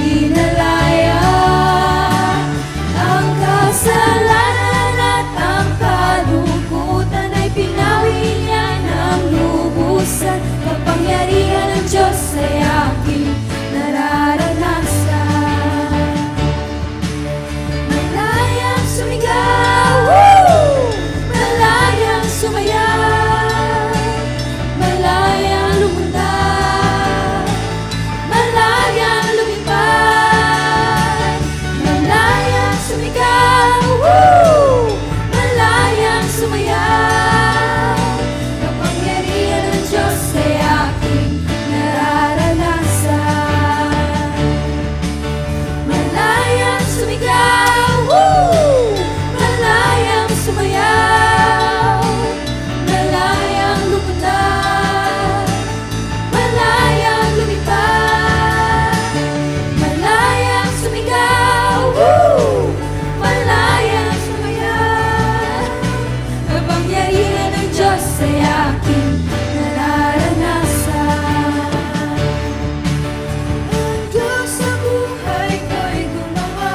pinalaya. Ang kasalanan at ang kalungkutan ay pinawi niya ng lubusan. Kapangyarihan ng Diyos ay aking nararanasan. Malayang sumigaw, malayang sumayaw, malayang lumundag, malayang lumipad, malayang sumigaw, malayang sumayaw. Kapangyarihan ng Diyos ay aking nararanasan. Malayang sumigaw, malayang sumayaw, malayang lumundag, malayang lumipad, malayang sumigaw, malayang sumayaw. Kapangyarihan ng Diyos ay aking nararanasan. Ang Diyos sa buhay ko'y gumawa,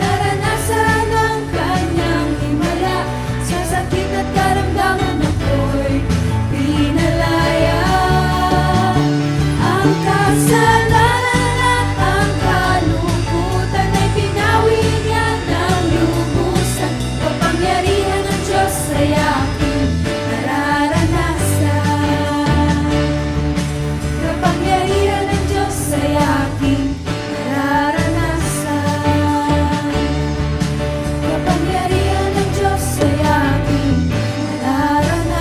naranasan ang kanyang himala. Sa sakit at karamdaman ako'y pinalaya. Ang kasalanan at ang kalungkutan ay pinawi niya ng lubusan. Kapangyarihan ng Diyos ay aking nararanasan. Kapangyarihan ng Diyos ay aking nararanasan. Kapangyarihan ng Diyos ay aking nararanasan.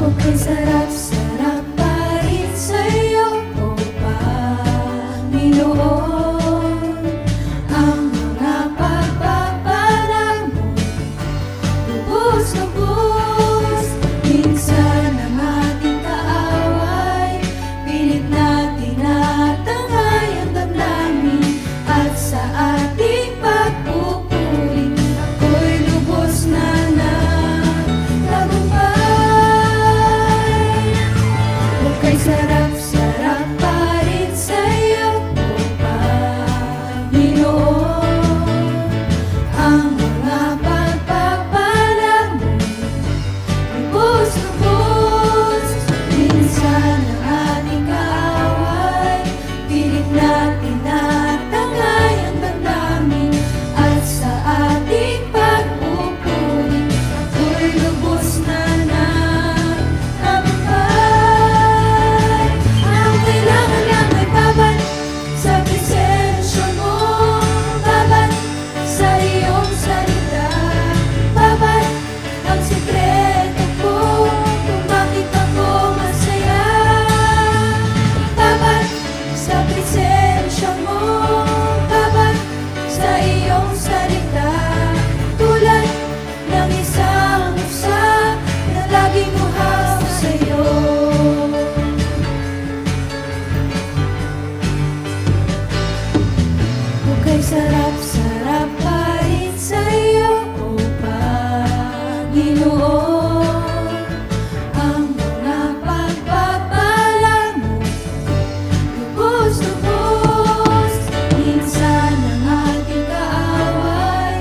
Bukod sarap-sarap pa rin sa'yo, O Panginoon. Ang mga pagpapala mo, lubos-lubos. Minsan ang ating kaaway, pilit natin natangay ang damdamin. At sa ating pagpupuri, ako'y lubos na nagtagumpay. Buka'y sarap-sarap pa rin sa'yo, O Panginoon. Ang mga pagpapala mo, lubos-lubos. Minsan ang ating kaaway, pilit natin natangay ang damdamin. At sa ating pagpupuri, ako'y lubos na nagtagumpay. Ang kailangan lang ay babad sa presensya mo, babad sa iyong salita, babad ang sikreto ko kung bakit ako masaya, babad sa presensya mo, babad sa iyong salita. Tulad ng isang usa na laging uhaw sa'yo. Buka'y sarap-sarap pa rin sa'yo, O Panginoon. Ang mga pagpapala mo, lubos-lubos. Minsan ang ating kaaway,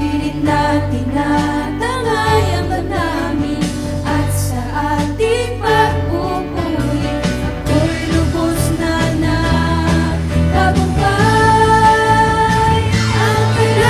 pilit natin natangay ang damdamin. At sa ating pagpupuri, ako'y lubos na nagtagumpay. Ang kailangan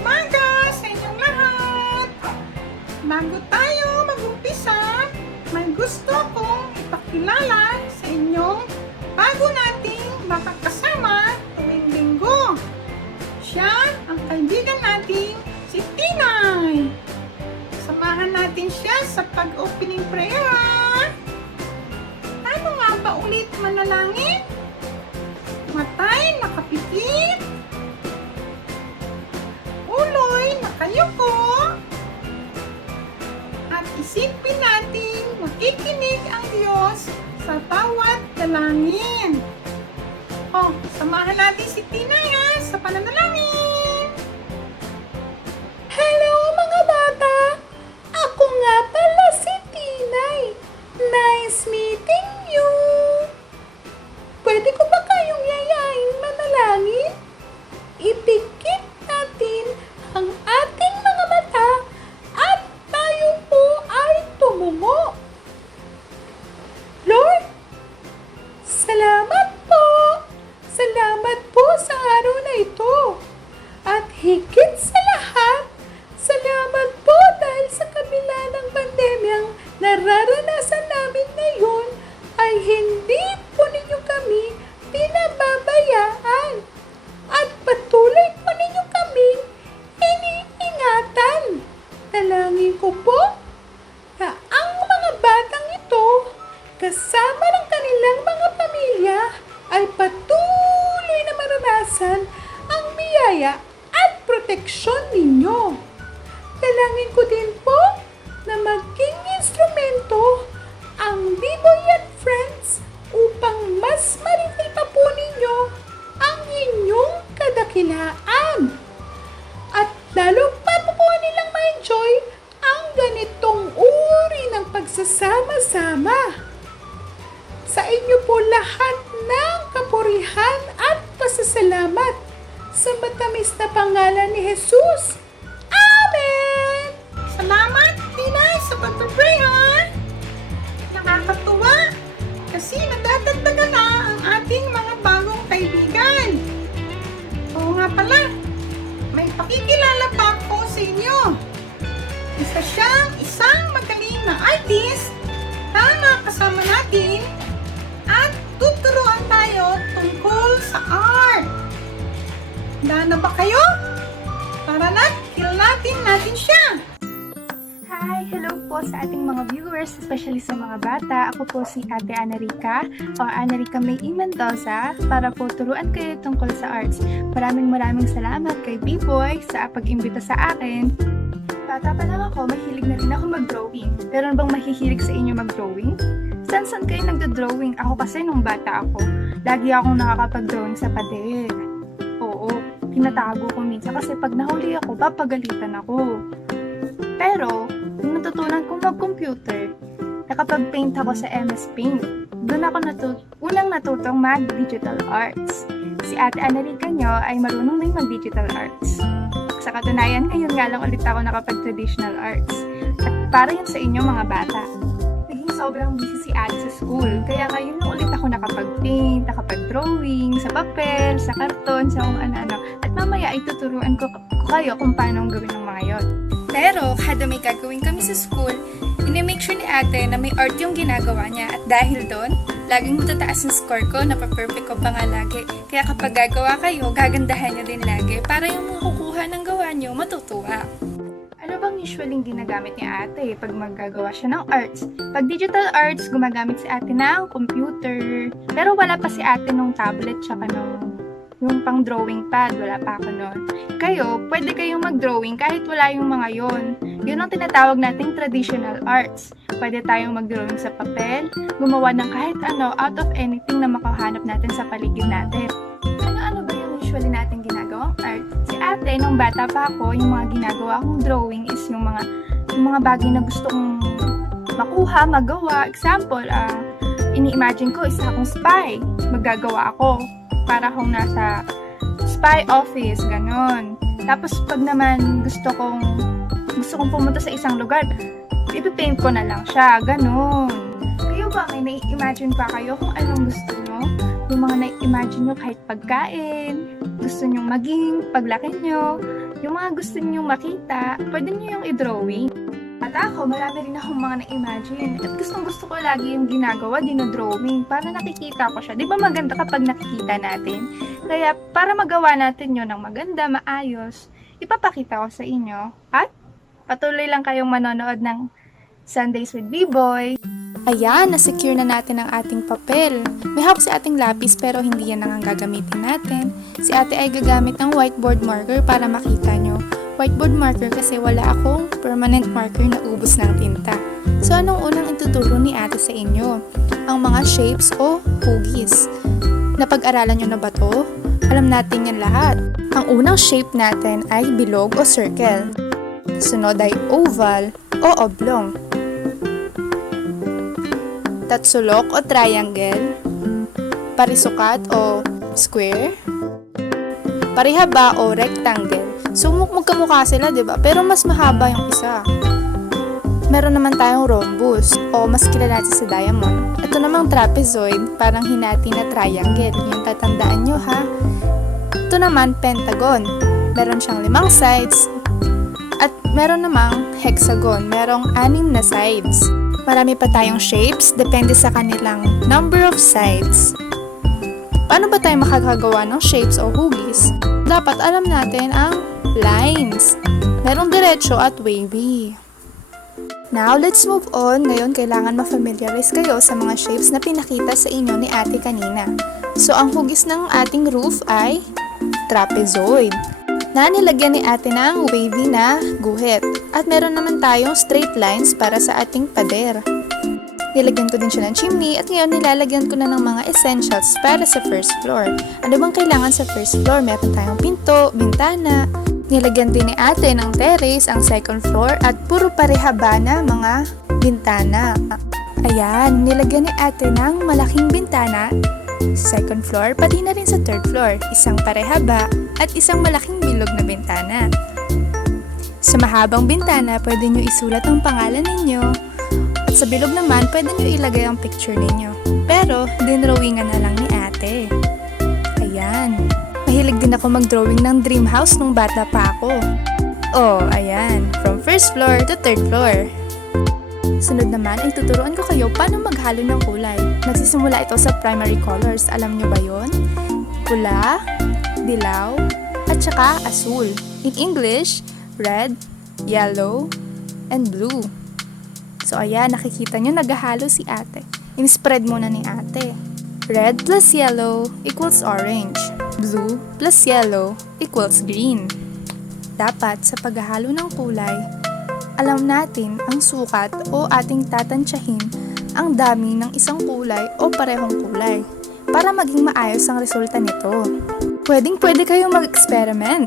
umaga sa inyong lahat! Bago tayo mag-umpisa, may gusto kong ipakilala sa inyong bago nating makakasama tuwing linggo. Siya ang kaibigan nating si Tinay. Samahan natin siya sa pag-opening prayer, ha? Ano nga ba ulit manalangin? Matay nakapikit, uloy nakayuko, at isipin natin makikinig ang Diyos sa bawat dalangin. Samahan natin si Tinay sa pananalangin. Hello mga bata! Ako nga pala si Tinay. Nice meeting you! Pwede ko ba kayong yayain manalangin? Ipikit natin ang ating mga mata at tayo po ay tumungo. Lord, salamat po! Salamat po sa araw na ito. At higit sa lahat, salamat po dahil sa kabila ng pandemyang nararanasan namin ngayon ay hindi po ninyo kami pinababayaan at patuloy po ninyo kaming iniingatan. Dalangin ko po na ang mga batang ito kasama ng kanilang mga pamilya ay patuloy na maranasan ang biyaya at proteksyon ninyo. Dalangin ko din po na maging instrumento ang B-Boy and Friends upang mas ma-reveal pa po ninyo ang inyong kadakilaan. At lalo pa po nilang ma-enjoy ang ganitong uri ng pagsasama-sama. Sa inyo po lahat ng kapurihan at pasasalamat sa matamis na pangalan ni Jesus. Amen! Salamat, Tinay, sa pag-pray, ha? Nakakatuwa kasi nadadagdagan na ang ating mga bagong kaibigan. Oo nga pala, may pakikilala pa ako sa inyo. Isa siyang isang magaling na artist na nakasama natin at tuturuan tayo tungkol sa art. Handa na ba kayo? Tara na, kilalanin natin siya! Hi! Hello po sa ating mga viewers, especially sa mga bata. Ako po si Ate Anarica o Anarica May Mendoza para po turuan kayo tungkol sa arts. Maraming salamat kay B-Boy sa pag-imbita sa akin. Bata pa lang ako, mahilig na rin ako mag-drawing. Meron bang mahihilig sa inyo mag-drawing? Saan kayo nagdo-drawing? Ako kasi nung bata ako, lagi akong nakakapag-drawing sa pader. Oo, tinatago ko minsan kasi pag nahuli ako, papagalitan ako. Pero, nung natutunan kong mag-computer, nakapag-paint ako sa MS Paint. Doon ako unang natutong mag-digital arts. Si Ate Anarica nyo ay marunong din mag-digital arts. Sa katunayan, ngayon nga lang ulit ako nakapag-traditional arts. At para yun sa inyo mga bata. Naging sobrang busy si Ate sa school, kaya ngayon lang ulit ako nakapag-paint, nakapag-drawing, sa papel, sa karton, sa kung ano-ano. At mamaya ay tuturuan ko kayo kung paano gawin ng mga yon. Pero, kada may gagawin kami sa school, ini-make sure ni ate na may art yung ginagawa niya. At dahil doon, laging matataas yung score ko, napaperfect ko pa nga lagi. Kaya kapag gagawa kayo, gagandahan niyo din lagi para yung mga kukuha ng gawa niyo matutuwa. Ano bang usually ginagamit ni ate pag maggagawa siya ng arts? Pag digital arts, gumagamit si ate ng computer. Pero wala pa si ate nung tablet tsaka nung yung pang drawing pad, wala pa ako nun. Kayo, pwede kayong mag-drawing kahit wala yung mga yon. Yun ang tinatawag nating traditional arts. Pwede tayong mag-drawing sa papel, gumawa ng kahit ano out of anything na makahanap natin sa paligid natin. Ano ba yung usually natin ginagawang art? Si ate, nung bata pa ako, yung mga ginagawa kong drawing is yung mga bagay na gusto kong makuha, magawa. Example, ini-imagine ko isa akong spy. Maggagawa ako para akong nasa spy office, ganon. Tapos pag naman gusto kong pumunta sa isang lugar, ipipaint ko na lang siya, ganon. Kayo ba, may nai-imagine pa kayo kung anong gusto nyo? Yung mga nai-imagine nyo kahit pagkain, gusto nyong maging paglaki nyo, Yung mga gusto niyo makita, pwede niyo yung i-drawing. At ako, marami rin akong mga na-imagine. At gustong-gusto ko lagi yung ginagawa, dino-drawing, para nakikita ko siya. Di ba maganda kapag nakikita natin? Kaya, para magawa natin yun ng maganda, maayos, ipapakita ko sa inyo. At, patuloy lang kayong manonood ng Sundays with B-Boy. Ayan, na-secure na natin ang ating papel. May hawak si ating lapis pero hindi yan ang gagamitin natin. Si ate ay gagamit ng whiteboard marker para makita nyo. Whiteboard marker kasi wala akong permanent marker na ubos ng tinta. So anong unang ituturo ni ate sa inyo? Ang mga shapes o hugis. Napag-aralan nyo na ba to? Alam natin yan lahat. Ang unang shape natin ay bilog o circle. Sunod ay oval o oblong. Tatsulok o triangle. Parisukat o square. Parihaba o rectangle. So, magkamukha sila, di ba? Pero mas mahaba yung isa. Meron naman tayong rhombus o mas kilala natin sa diamond. Ito namang trapezoid, parang hinati na triangle. Yung tatandaan nyo, ha? Ito naman, pentagon. Meron siyang 5 sides. At meron namang hexagon. Merong 6 na sides. Marami pa tayong shapes, depende sa kanilang number of sides. Paano ba tayo makakagawa ng shapes o hugis? Dapat alam natin ang lines. Merong diretso at wavy. Now, let's move on. Ngayon, kailangan ma-familiarize kayo sa mga shapes na pinakita sa inyo ni ate kanina. So, ang hugis ng ating roof ay trapezoid, na nilagyan ni ate ng wavy na guhit. At meron naman tayong straight lines para sa ating pader. Nilagyan ko din siya ng chimney at ngayon nilalagyan ko na ng mga essentials para sa first floor. Ano bang kailangan sa first floor? Meron tayong pinto, bintana. Nilagyan din ni ate ng terrace ang second floor at puro parehaba na mga bintana. Ayan, nilagyan ni ate ng malaking bintana sa second floor, pati na rin sa third floor. Isang parehaba at isang malaking bilog na bintana. Sa mahabang bintana, pwede nyo isulat ang pangalan ninyo. At sa bilog naman, pwede nyo ilagay ang picture ninyo. Pero, dinrawingan na lang ni ate. Ayan. Mahilig din ako mag-drawing ng dream house nung bata pa ako. Oh, ayan. From first floor to third floor. Sunod naman ay tuturuan ko kayo paano maghalo ng kulay. Nagsisimula ito sa primary colors. Alam nyo ba yon? Pula, dilaw, at saka asul. In English, red, yellow, and blue. So ayan, nakikita nyo, naghahalo si ate. In-spread muna ni ate. Red plus yellow equals orange. Blue plus yellow equals green. Dapat sa paghahalo ng kulay, alam natin ang sukat o ating tatansyahin ang dami ng isang kulay o parehong kulay para maging maayos ang resulta nito. Pwede kayong mag-experiment.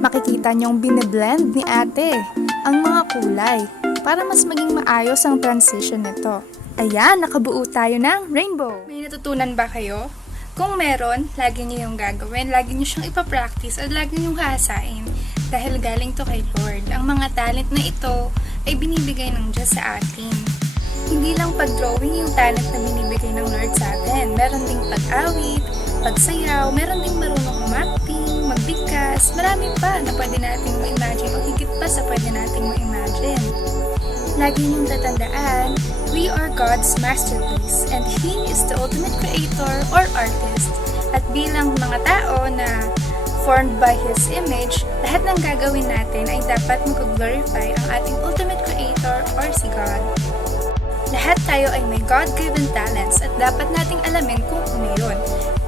Makikita nyong bine-blend ni ate ang mga kulay para mas maging maayos ang transition nito. Ayan, nakabuo tayo ng rainbow. May natutunan ba kayo? Kung meron, lagi niyo yung gagawin, lagi niyo siyang ipapractice at lagi niyong hahasain dahil galing to kay Lord. Ang mga talent na ito ay binibigay ng Diyos sa atin. Hindi lang pag-drawing yung talent na binibigay ng Lord sa atin. Meron ding pag-awit, pagsayaw, meron ding marunong umakting, magbigkas, marami pa na pwede nating ma-imagine o higit pa sa pwede nating ma-imagine. Lagi niyong tatandaan, we are God's masterpiece and He is the ultimate creator or artist. At bilang mga tao na formed by His image, lahat ng gagawin natin ay dapat mag-glorify ang ating ultimate creator or si God. Lahat tayo ay may God-given talents at dapat nating alamin kung ano yun.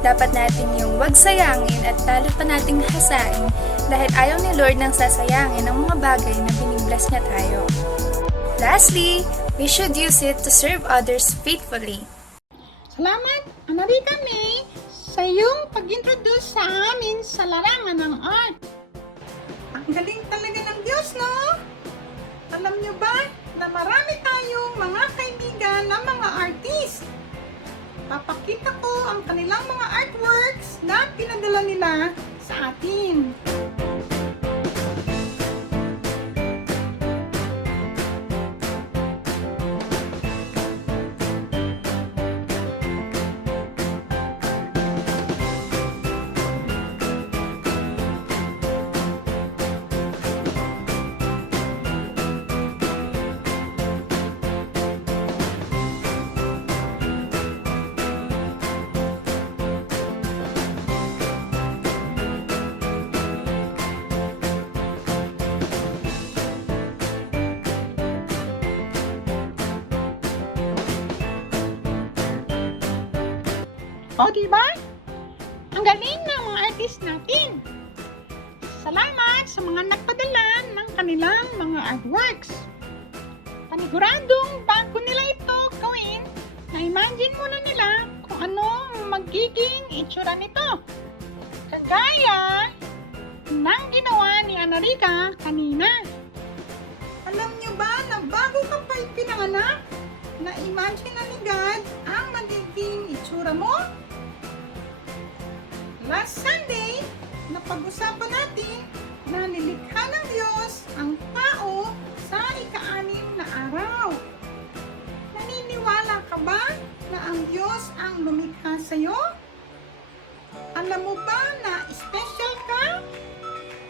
Dapat natin yung wag sayangin at lalo pa nating hasain dahil ayaw ni Lord nang sasayangin ang mga bagay na binibless niya tayo. Lastly, we should use it to serve others faithfully. Salamat, Anarika May, sa iyong pag-introduce sa amin sa larangan ng art. Ang galing talaga ng Diyos, no? Alam niyo ba na marami tayong mga kaibigan na mga artist? Papakita ko ang kanilang mga artworks na pinadala nila sa atin. O, di ba? Ang galing ng mga artist natin. Salamat sa mga nagpadala ng kanilang mga artworks. Paniguradong bago nila ito gawin, na-imagine muna nila kung ano magiging itsura nito. Kagaya ng ginawa ni Anarika kanina. Alam niyo ba na bago ka pa pinanganak, na-imagine na ni God ang magiging itsura mo? Last Sunday, napag-usapan natin na nilikha ng Diyos ang tao sa ika-6 na araw. Naniniwala ka ba na ang Diyos ang lumikha sa iyo? Alam mo ba na special ka?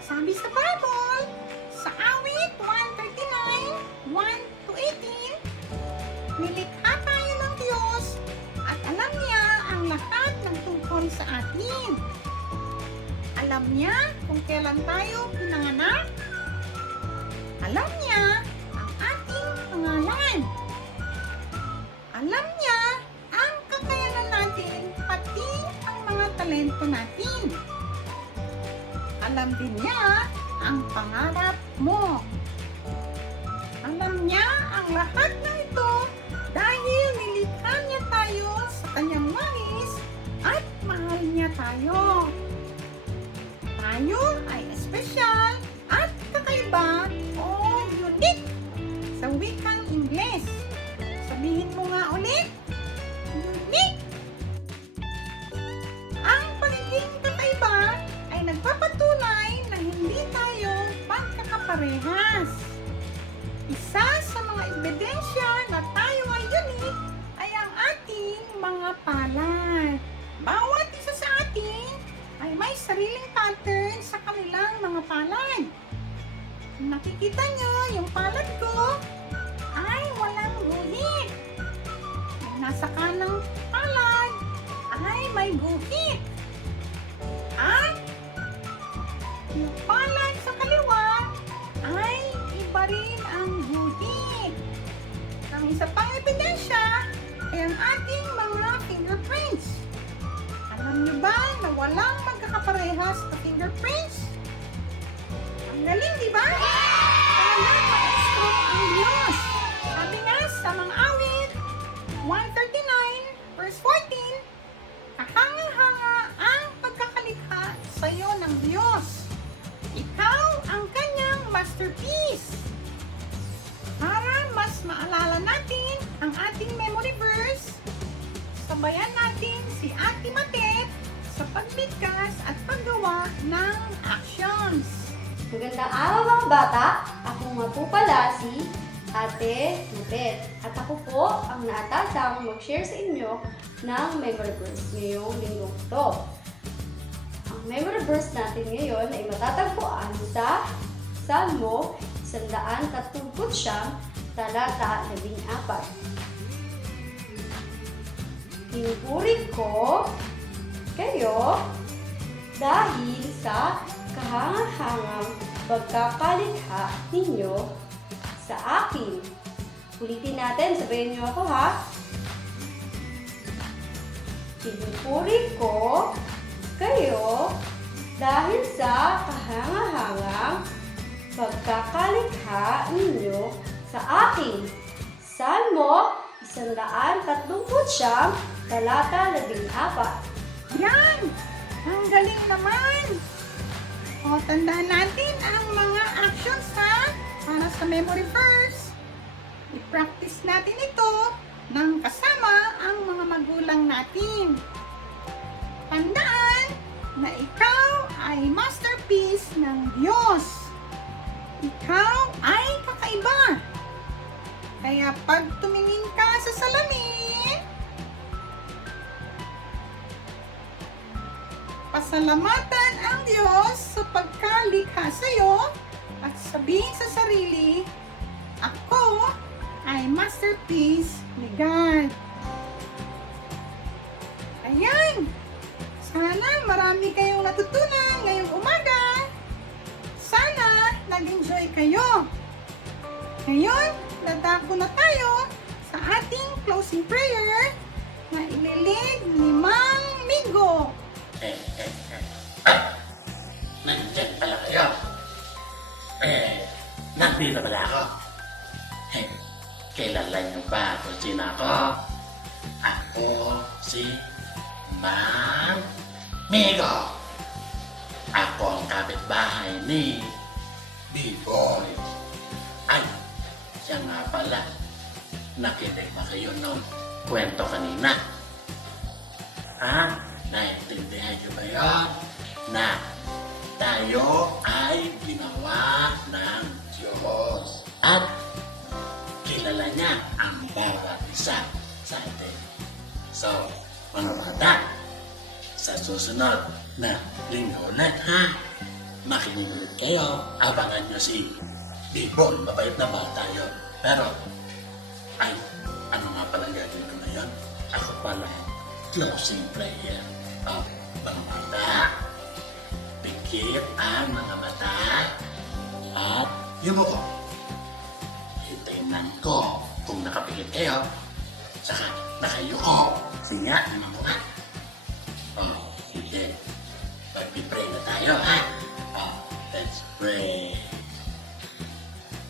Sabi sa Bible, sa awit 139, 1-18, nilikha tayo ng Diyos at alam niya ang lahat ng tungkol sa atin. Alam niya kung kailan tayo pinanganak. Alam niya ang ating pangalan. Alam niya ang kakayanan natin, pati ang mga talento natin. Alam din niya ang pangarap mo. Alam niya ang lahat ng ito dahil nilikha niya tayo sa kanyang nais at mahal niya tayo. Tayo ay espesyal at kakaiba o unique sa wikang Ingles. Sabihin mo nga ulit, unique! Ang pagiging kakaiba ay nagpapatunay na hindi tayo magkakaparehas. Isa sa mga ebidensya na tayo ay unique ay ang ating mga palad. Bawat isa sa atin ay may sariling pattern sa kanilang mga palad. Nakikita nyo yung palad ko ay walang guhit. Yung nasa kanang palad ay may guhit. At yung palad sa kaliwa ay iba rin ang guhit. Ang isa pang ebidensya ay ang ating mga fingerprints. Alam niyo ba na walang magkakaparehas na fingerprints? Ang galing, di ba? Talagang maestro ang Diyos. Sabi nga sa mga awit, 139 verse 14, kahanga-hanga ang pagkakalikha sa iyo ng Diyos. Ikaw ang kanyang masterpiece. Para mas maalala natin ang ating memory verse, sabayan natin si Ate Matet sa pagbigkas at paggawa ng actions. Magandang araw mga bata! Ako nga po pala si Ate Matet. At ako po ang naatasang mag-share sa inyo ng memory verse ngayong linggo ito. Ang memory verse natin ngayon ay matatagpuan sa Salmo 139, talata 14. Pinupuri ko kayo dahil sa kahangahangang pagkakalikha ninyo sa akin. Ulitin natin, sabayin niyo ako ha. Pinupuri ko kayo dahil sa kahangahangang pagkakalikha ninyo sa akin. Salmo 139, talata 14. Yan! Ang galing naman! O, tandaan natin ang mga actions ha, para sa memory verse. I-practice natin ito ng kasama ang mga magulang natin. Tandaan na ikaw ay masterpiece ng Diyos. Ikaw ay kakaiba. Kaya pag tumingin ka sa salamin, pasalamatan ang Diyos sa pagkalikha sa iyo at sabihin sa sarili, ako ay masterpiece ni God. Ayan! Sana marami kayong natutunan ngayong umaga. Sana nag-enjoy kayo. Ngayon, dadako na tayo sa ating closing prayer na ililid ni Mang Linggo. Nandiyan pala kayo. Nandito pala ako. Kilala niyo ba kung sino ako? Ako si Mang Migo. Ako ang kapitbahay ni B-Boy. Ay, siya nga pala. Nakinig ba kayo nung kwento kanina? Ha? Naintindihan niyo ba yun? Na tayo ay ginawa ng Diyos. At kilala niya ang bawat isa sa atin. So, mga bata, sa susunod na linggo ulit, ha? Makinig ulit kayo. Abangan niyo si B-Boy. Mabait na bata yun. Pero, ay, ano nga pala gagawin ko ngayon? Ako pala, closing prayer. Oh, mga bata, pikit ang mga mata at yumuko. Hintayin ko kung nakapikit kayo, saka nakayuko. Singa ang mga. Oh, hindi. Mag-pray na tayo, ha? Oh, let's pray.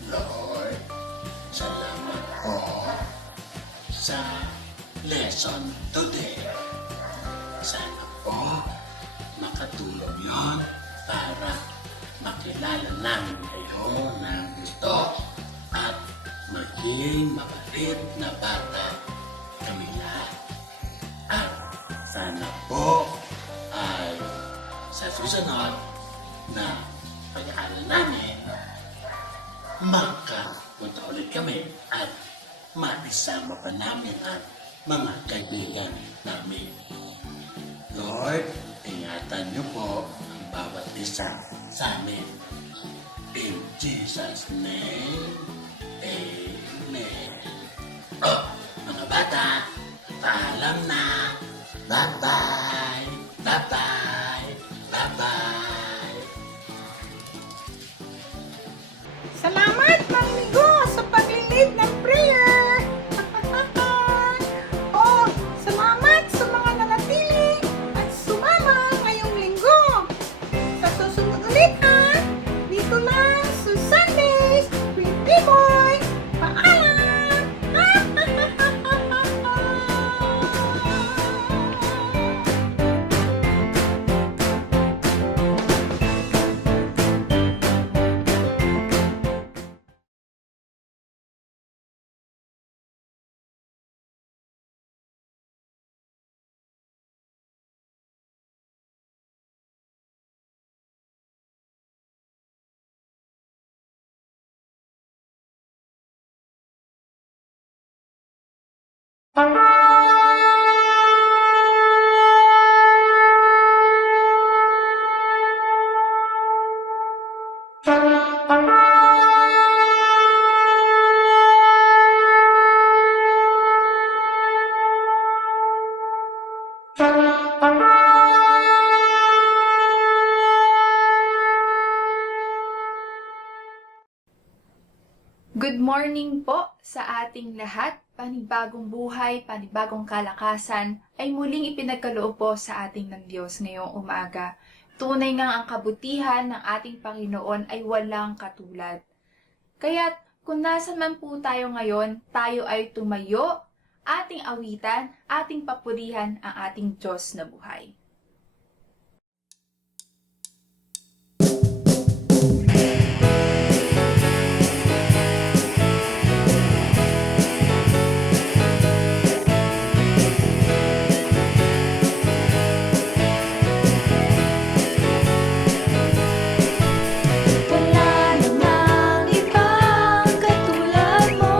Lord, salamat po sa lesson today. Sana po makatulong yon para makilala namin kayo ng gusto at maging mabait na bata kami lahat. At sana po ay sa susunod na pag-aaral namin magkapunta ulit kami at maisama pa namin ang mga kaibigan namin. Lord, ingatan niyo po ang bawat isa sa amin. In Jesus' name, Amen. Oh, mga bata, paalam na. Bye-bye. Bye-bye. Bye-bye. Salamat, Mang Migo, sa paglilid ng prayer. Oh, salamat sa mga nanatili at sumama ngayong linggo. Sa susunod ulit, ha? Dito lang sa Sundays with B-Boy. Paalam! Good morning po sa ating lahat. Panibagong buhay, panibagong kalakasan ay muling ipinagkaloob po sa ating ng Diyos ngayong umaga. Tunay nga ang kabutihan ng ating Panginoon ay walang katulad. Kaya't kung nasa man po tayo ngayon, tayo ay tumayo, ating awitan, ating papurihan ang ating Diyos na buhay. Wala namang ibang katulad mo.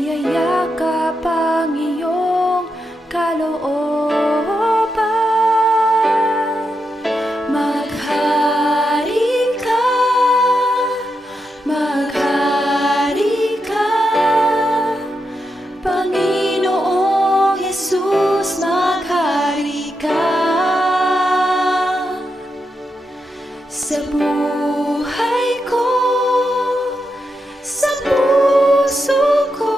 Niyayakap ang iyong kalooban. Maghari ka, Panginoong Jesus, maghari ka. Sa buhay ko, sa puso ko,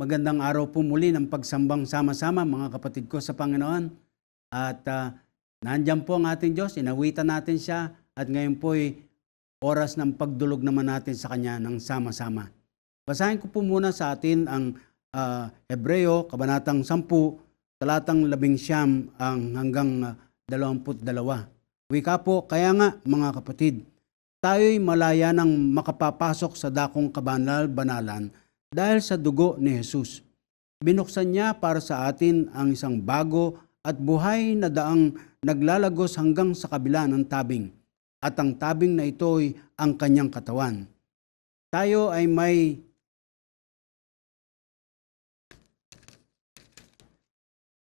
Magandang araw po muli ng pagsambang sama-sama mga kapatid ko sa Panginoon. At nandyan po ang ating Diyos, inawitan natin siya at ngayon po ay oras ng pagdulog naman natin sa Kanya ng sama-sama. Basahin ko po muna sa atin ang Hebreo, Kabanatang 10, talatang 11 hanggang 22. Wika po, kaya nga mga kapatid, tayo'y malaya nang makapapasok sa dakong kabanal-banalan dahil sa dugo ni Jesus. Binuksan niya para sa atin ang isang bago at buhay na daang naglalagos hanggang sa kabila ng tabing. At ang tabing na ito ay ang kanyang katawan. Tayo ay may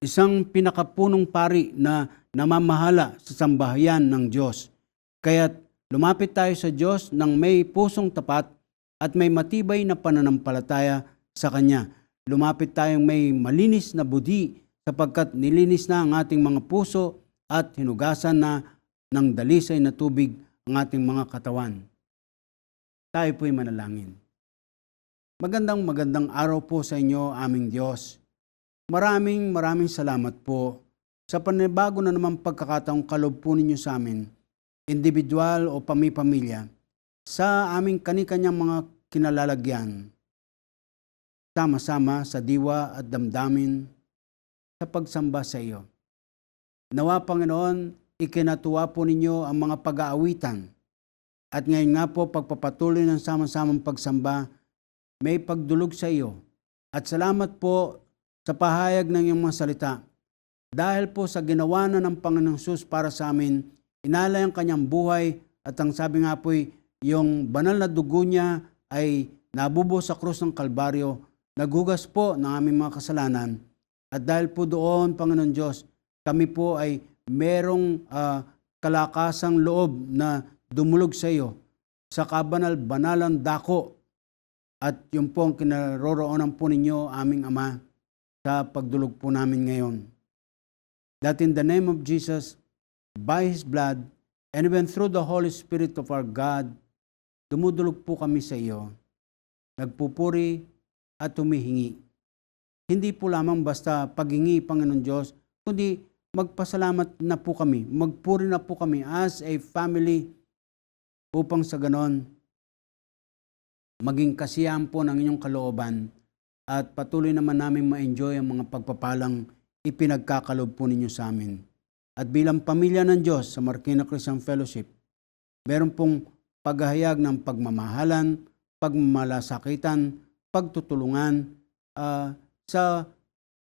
isang pinakapunong pari na namamahala sa sambahayan ng Diyos. Kaya't lumapit tayo sa Diyos ng may pusong tapat at may matibay na pananampalataya sa Kanya. Lumapit tayong may malinis na budi sapagkat nilinis na ang ating mga puso at hinugasan na ng dalisay na tubig ang ating mga katawan. Tayo po'y manalangin. Magandang araw po sa inyo, aming Diyos. Maraming salamat po sa panibago na naman pagkakataong kaloob po ninyo sa amin, individual o pamilya, sa aming kani-kanyang mga kinalalagyan, sama-sama sa diwa at damdamin sa pagsamba sa iyo. Nawa, Panginoon, ikinatuwa po ninyo ang mga pag-aawitan at ngayon nga po pagpapatuloy ng sama-samang pagsamba, may pagdulog sa iyo. At salamat po sa pahayag ng iyong mga salita. Dahil po sa ginawa na ng Panginoong Hesus para sa amin, inalay ang kanyang buhay at ang sabi nga po'y yung banal na dugo niya ay nabubo sa krus ng Kalbaryo, naghugas po ng aming mga kasalanan. At dahil po doon, Panginoon Diyos, kami po ay merong kalakasang loob na dumulog sa iyo sa kabanal-banalang dako. At yun po ang kinaroroonan po ninyo, aming Ama, sa pagdulog po namin ngayon. That in the name of Jesus, by His blood, and even through the Holy Spirit of our God, dumudulog po kami sa iyo, nagpupuri at humihingi. Hindi po lamang basta paghingi, Panginoon Diyos, kundi magpasalamat na po kami, magpuri na po kami as a family upang sa ganon, maging kasiyahan po ng inyong kalooban at patuloy naman namin ma-enjoy ang mga pagpapalang ipinagkakaloob po ninyo sa amin. At bilang pamilya ng Diyos sa Marikina Christian Fellowship, meron pong paghahayag ng pagmamahalan, pagmamalasakitan, pagtutulungan sa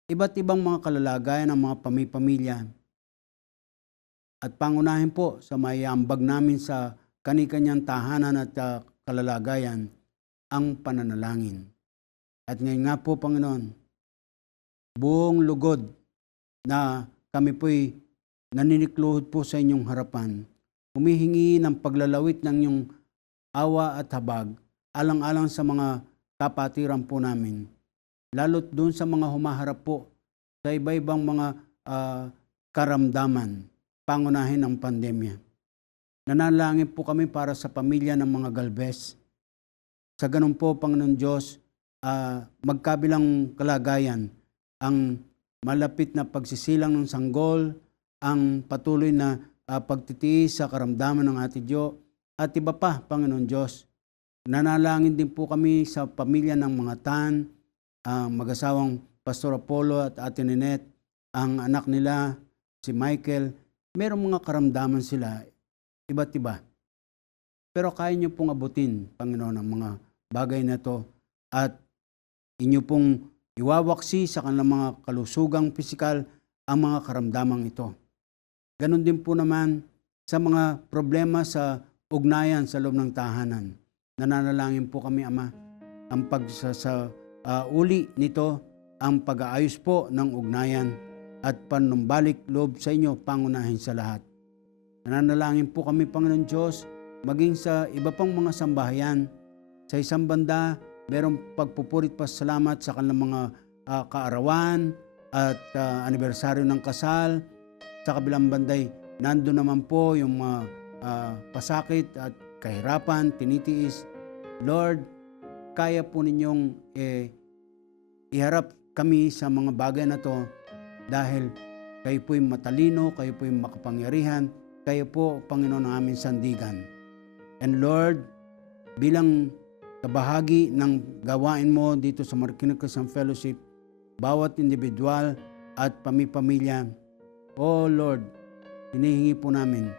iba't ibang mga kalalagayan ng mga pamilya. At pangunahin po sa may ambag namin sa kani-kanyang tahanan at kalalagayan, ang pananalangin. At ngayon nga po, Panginoon, buong lugod na kami po'y naninikluhod po sa inyong harapan, humihingi ng paglalawit ng inyong awa at habag, alang-alang sa mga kapatiran po namin, lalo't doon sa mga humaharap po sa iba-ibang mga karamdaman, pangunahin ng pandemya. Nanalangin po kami para sa pamilya ng mga Galvez. Sa ganun po, Panginoon Diyos, magkabilang kalagayan, ang malapit na pagsisilang ng sanggol, ang patuloy na pagtitiis sa karamdaman ng ating Diyos, at iba pa, Panginoon Diyos. Nanalangin din po kami sa pamilya ng mga Tan, ang mag-asawang Pastor Apollo at Ate Ninette, ang anak nila, si Michael. Merong mga karamdaman sila, iba't iba. Pero kaya niyo pong abutin, Panginoon, ang mga bagay na to at inyo pong iwawaksi sa kanilang mga kalusugang pisikal ang mga karamdamang ito. Ganon din po naman sa mga problema sa ugnayan sa loob ng tahanan. Nananalangin po kami, Ama, ang uli nito, ang pag-aayos po ng ugnayan at panumbalik loob sa inyo, pangunahin sa lahat. Nananalangin po kami, Panginoon Diyos, maging sa iba pang mga sambahayan. Sa isang banda, merong pagpupurit pasalamat sa kanilang mga kaarawan at anibersaryo ng kasal. Sa kabilang banday, nando naman po yung mga pasakit at kahirapan, tinitiis. Lord, kaya po ninyong iharap kami sa mga bagay na to dahil kayo po'y matalino, kayo po'y makapangyarihan, kayo po, Panginoon, ang aming sandigan. And Lord, bilang kabahagi ng gawain mo dito sa Marikina Christian Fellowship, bawat individual at pamilya, oh Lord, hinihingi po namin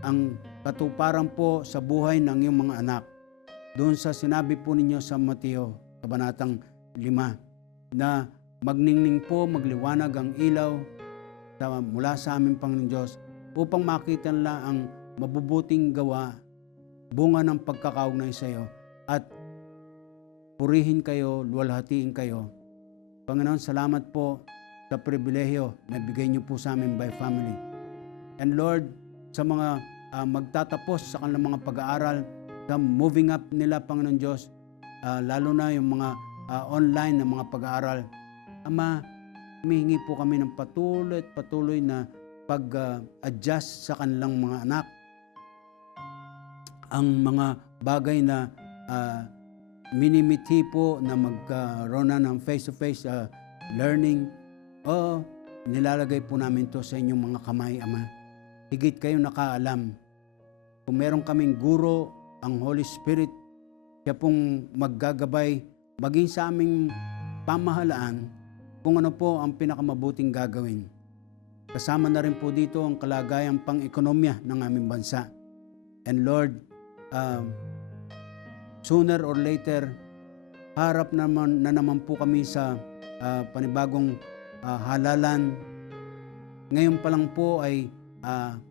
ang katuparan po sa buhay ng iyong mga anak. Doon sa sinabi po ninyo sa Mateo, Kabanatang 5, na magningning po, magliwanag ang ilaw mula sa aming Panginoon Diyos upang makita nila ang mabubuting gawa, bunga ng pagkakaugnay sa iyo, at purihin kayo, luwalhatiin kayo. Panginoon, salamat po sa pribilehyo na bigay niyo po sa amin by family. And Lord, sa mga magtatapos sa kanilang mga pag-aaral, sa moving up nila, Panginoon Diyos, lalo na yung mga online na mga pag-aaral, Ama, humihingi po kami ng patuloy na pag-adjust sa kanilang mga anak. Ang mga bagay na minimiti po na magkaroon na ng face-to-face learning, nilalagay po namin to sa inyong mga kamay, Ama. Higit kayo nakaalam. Kung meron kaming guro, ang Holy Spirit, siya pong maggagabay maging sa aming pamahalaan kung ano po ang pinakamabuting gagawin. Kasama na rin po dito ang kalagayang pang-ekonomiya ng aming bansa. And Lord, sooner or later, harap na naman po kami sa panibagong halalan. Ngayon pa lang po ay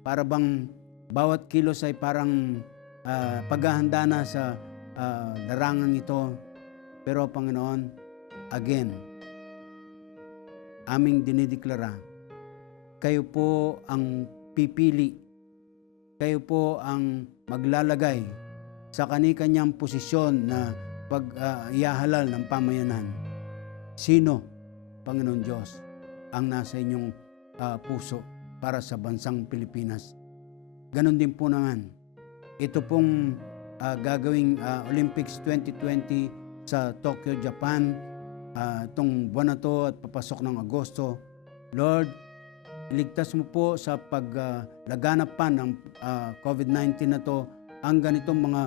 para bang bawat kilos ay parang paghahanda na sa larangan ito. Pero Panginoon, again, aming dinideklara, kayo po ang pipili, kayo po ang maglalagay sa kani-kanyang posisyon na pag-ihahalal ng pamayanan. Sino, Panginoon Diyos, ang nasa inyong puso para sa bansang Pilipinas? Ganon din po naman. Ito pong gagawing Olympics 2020 sa Tokyo, Japan, itong buwan na to at papasok ng Agosto. Lord, iligtas mo po sa paglaganap pa ng COVID-19 na to ang ganitong mga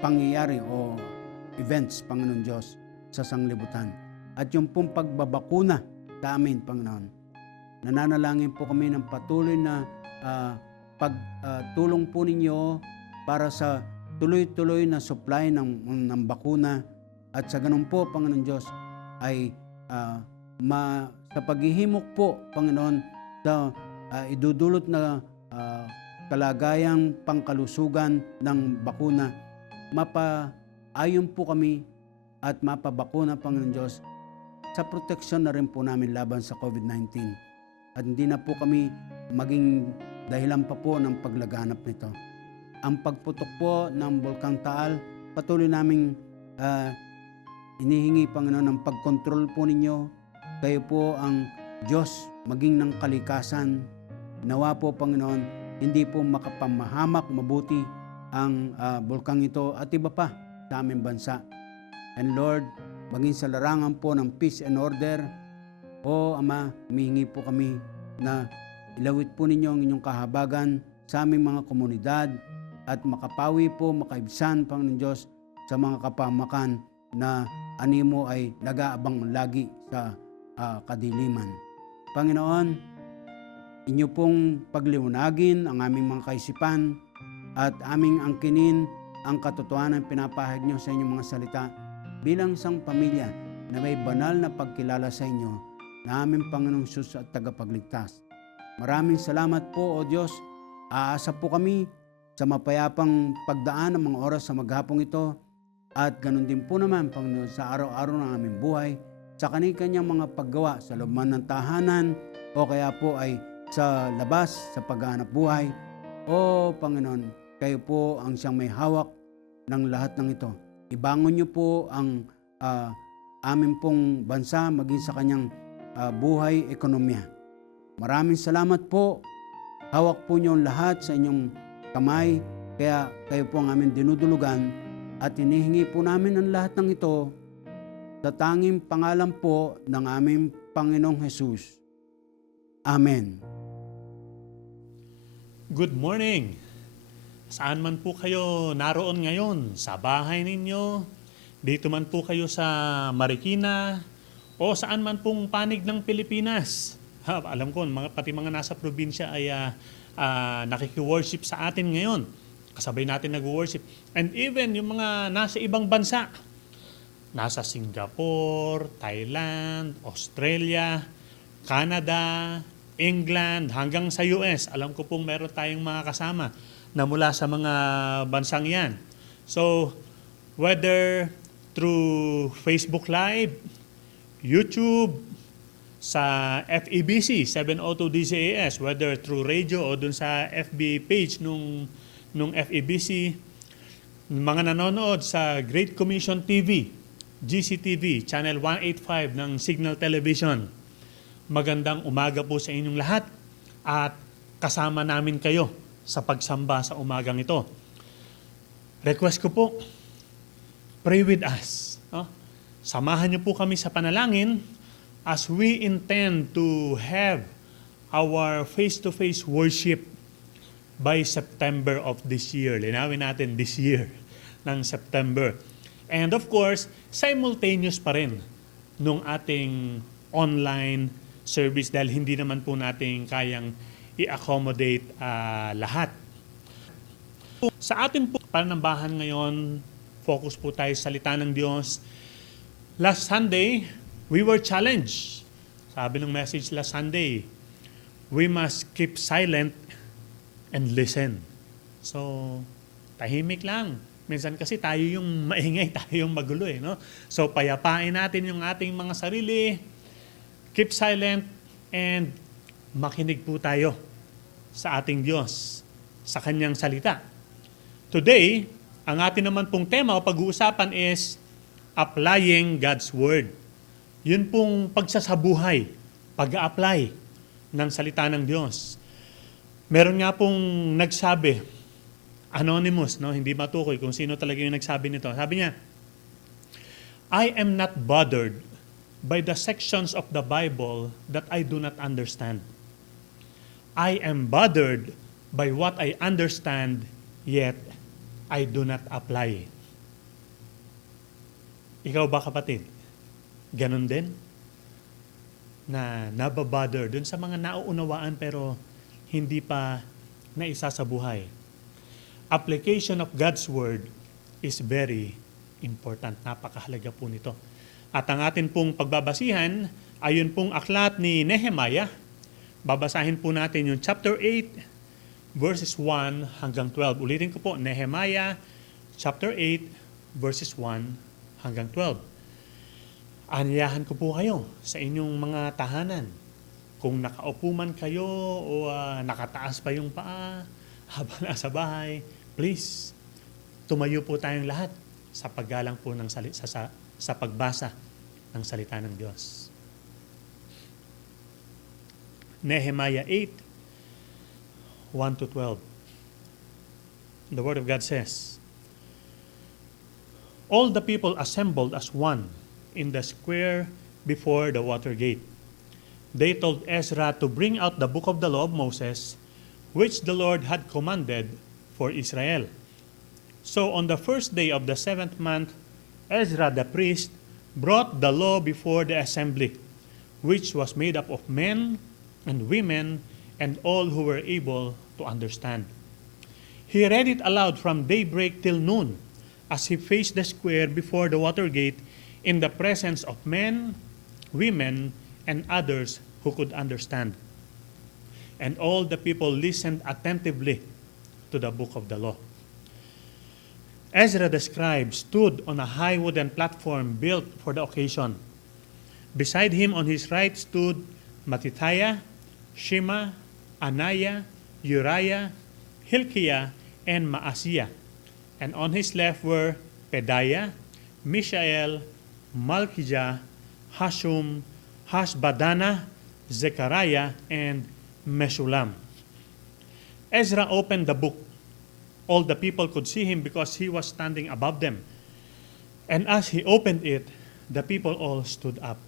pangyayari o events, Panginoon Diyos, sa sanglibutan. At yung pong pagbabakuna sa amin, Panginoon, nananalangin po kami ng patuloy na pagtulong po ninyo para sa tuloy-tuloy na supply ng bakuna. At sa ganun po, Panginoon Diyos, ay sa paghihimok po, Panginoon, sa idudulot na kalagayang pangkalusugan ng bakuna, mapaayon po kami at mapabakuna, Panginoon Diyos, sa proteksyon na rin po namin laban sa COVID-19. At hindi na po kami maging dahilan pa po ng paglaganap nito. Ang pagputok po ng Bulkang Taal, patuloy naming inihingi, Panginoon, ng pagkontrol po ninyo. Kayo po ang Diyos maging ng kalikasan. Nawa po, Panginoon, hindi po makapamahamak mabuti ang bulkang ito at iba pa sa aming bansa. And Lord, maging sa larangan po ng peace and order, o Ama, humihingi po kami na ilawit po ninyo ang inyong kahabagan sa aming mga komunidad at makapawi po, makaibsan, Panginoon Diyos, sa mga kapamakan na animo ay nag-aabang lagi sa kadiliman. Panginoon, inyo pong pagliwanagin ang aming mga kaisipan at aming angkinin ang katotohanan pinapahayag nyo sa inyong mga salita bilang isang pamilya na may banal na pagkilala sa inyo na aming Panginoong Sus at tagapagligtas. Maraming salamat po, O Diyos. Aasa po kami sa mapayapang pagdaan ng mga oras sa maghapong ito at ganun din po naman, Panginoon, sa araw-araw ng aming buhay, sa kani-kanyang mga paggawa sa loob man ng tahanan o kaya po ay sa labas sa paghahanap buhay. O Panginoon, kayo po ang siyang may hawak ng lahat ng ito. Ibangon niyo po ang amin pong bansa maging sa kanyang buhay, ekonomiya. Maraming salamat po. Hawak po niyo ang lahat sa inyong kamay, kaya kayo po ang aming dinudulugan at hinihingi po namin ang lahat ng ito sa tanging pangalan po ng aming Panginoong Hesus. Amen. Good morning! Saan man po kayo naroon ngayon? Sa bahay ninyo? Dito man po kayo sa Marikina? O saan man pong panig ng Pilipinas? Alam ko, pati mga nasa probinsya ay nakiki-worship sa atin ngayon. Kasabay natin nag-worship. And even yung mga nasa ibang bansa, nasa Singapore, Thailand, Australia, Canada, England, hanggang sa US. Alam ko pong meron tayong mga kasama na mula sa mga bansang yan. So, whether through Facebook Live, YouTube, sa FEBC 702 DZAS, whether through radio o dun sa FB page nung FEBC, mga nanonood sa Great Commission TV, GCTV, Channel 185 ng Signal Television. Magandang umaga po sa inyong lahat at kasama namin kayo sa pagsamba sa umagang ito. Request ko po, pray with us. No? Samahan niyo po kami sa panalangin as we intend to have our face-to-face worship by September of this year. Linawin natin this year ng September. And of course, simultaneous pa rin nung ating online service dahil hindi naman po natin kayang i-accommodate lahat. Sa ating po panambahan ngayon, focus po tayo sa salita ng Diyos. Last Sunday, we were challenged. Sabi ng message last Sunday, we must keep silent and listen. So, tahimik lang. Minsan kasi tayo yung maingay, tayo yung magulo eh. No? So, payapain natin yung ating mga sarili, keep silent, and makinig po tayo sa ating Diyos, sa Kanyang salita. Today, ang atin naman pong tema o pag-uusapan is applying God's Word. Yun pong pagsasabuhay, pag-a-apply ng salita ng Diyos. Meron nga pong nagsabi, anonymous, no? Hindi matukoy kung sino talaga yung nagsabi nito. Sabi niya, I am not bothered by the sections of the Bible that I do not understand. I am bothered by what I understand, yet I do not apply. Ikaw ba, kapatid? Ganon din? Na nababother dun sa mga nauunawaan pero hindi pa naisa sa buhay. Application of God's Word is very important. Napakahalaga po nito. At ang atin pong pagbabasihan, ayun pong aklat ni Nehemiah. Babasahin po natin yung chapter 8, verses 1 hanggang 12. Ulitin ko po, Nehemiah chapter 8, verses 1 hanggang 12. Aniyahan ko po kayo sa inyong mga tahanan. Kung nakaupo man kayo o nakataas pa yung paa habang nasa bahay, please, tumayo po tayong lahat sa paggalang po ng sa pagbasa ng salita ng Diyos. Nehemiah 8, 1 to 12. The Word of God says, all the people assembled as one in the square before the water gate. They told Ezra to bring out the book of the law of Moses, which the Lord had commanded for Israel. So on the first day of the 7th month, Ezra the priest brought the law before the assembly, which was made up of men and women and all who were able to understand. He read it aloud from daybreak till noon, as he faced the square before the water gate in the presence of men, women, and others who could understand. And all the people listened attentively to the book of the law. Ezra the scribe stood on a high wooden platform built for the occasion. Beside him on his right stood Mattithiah, Shema, Ananiah, Uriah, Hilkiah, and Maaseiah. And on his left were Pedaiah, Mishael, Malchijah, Hashum, Hashbadana, Zechariah, and Meshulam. Ezra opened the book. All the people could see him because he was standing above them. And as he opened it, the people all stood up.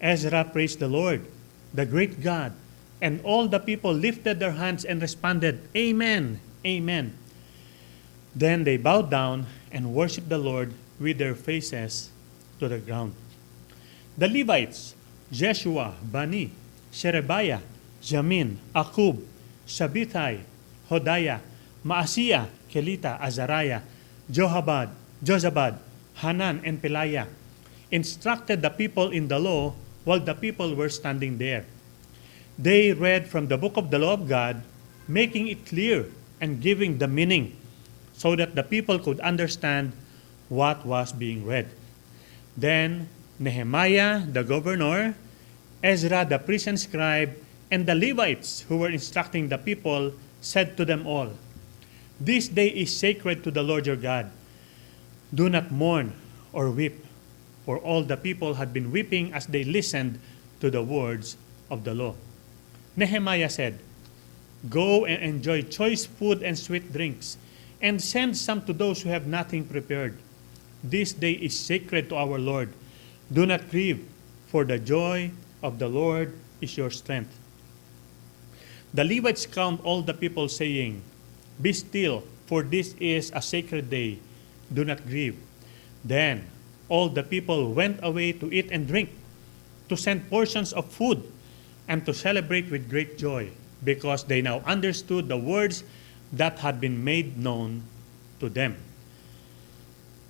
Ezra praised the Lord, the great God, and all the people lifted their hands and responded, Amen, Amen. Then they bowed down and worshiped the Lord with their faces to the ground. The Levites, Jeshua, Bani, Sherebiah, Jamin, Akub, Shabbethai, Hodiah, Maaseiah, Kelita, Azariah, Jozabad, Hanan, and Peliah instructed the people in the law while the people were standing there. They read from the book of the law of God, making it clear and giving the meaning so that the people could understand what was being read. Then Nehemiah, the governor, Ezra, the priest and scribe, and the Levites who were instructing the people said to them all, This day is sacred to the Lord your God. Do not mourn or weep, for all the people had been weeping as they listened to the words of the law. Nehemiah said, Go and enjoy choice food and sweet drinks, and send some to those who have nothing prepared. This day is sacred to our Lord. Do not grieve, for the joy of the Lord is your strength. The Levites calmed all the people, saying, Be still, for this is a sacred day. Do not grieve. Then all the people went away to eat and drink, to send portions of food, and to celebrate with great joy, because they now understood the words that had been made known to them.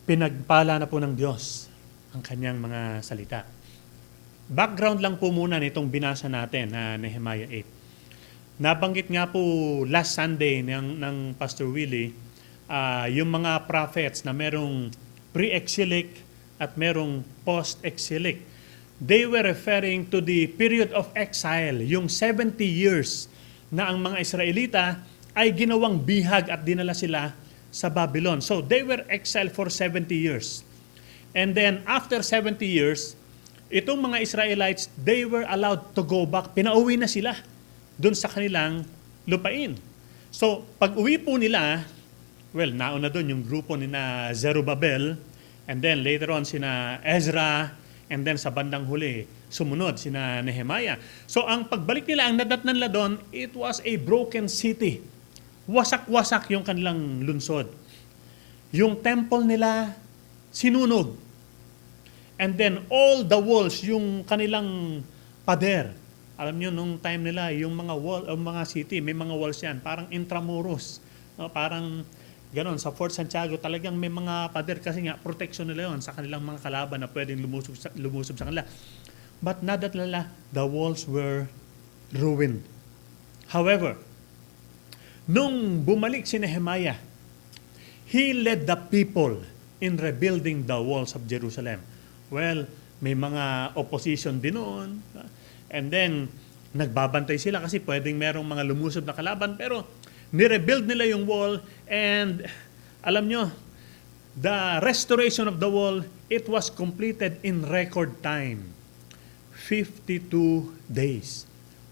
Pinagpala na po ng Diyos ang kanyang mga salita. Background lang po muna nitong binasa natin na Nehemiah 8. Nabanggit nga po last Sunday ng Pastor Willie, yung mga prophets na merong pre-exilic at merong post-exilic. They were referring to the period of exile, yung 70 years na ang mga Israelita ay ginawang bihag at dinala sila sa Babylon. So they were exiled for 70 years. And then after 70 years, itong mga Israelites, they were allowed to go back. Pinauwi na sila doon sa kanilang lupain. So pag uwi po nila, well, nauna doon yung grupo ni na Zerubbabel, and then later on sina Ezra, and then sa bandang huli, sumunod sina Nehemiah. So ang pagbalik nila, ang nadatnan nila doon, it was a broken city. Wasak-wasak yung kanilang lunsod. Yung temple nila, sinunog. And then all the walls, yung kanilang pader. Alam niyo nung time nila, yung mga wall, mga city, may mga walls yan, parang intramuros. No, parang ganon, sa Fort Santiago talagang may mga pader kasi nga protection nila yon sa kanilang mga kalaban na pwedeng lumusob sa kanila. But nadatala, the walls were ruined. However, nung bumalik si Nehemiah, he led the people in rebuilding the walls of Jerusalem. Well, may mga opposition din noon. And then, nagbabantay sila kasi pwedeng merong mga lumusob na kalaban. Pero, nirebuild nila yung wall. And, alam nyo, the restoration of the wall, it was completed in record time. 52 days.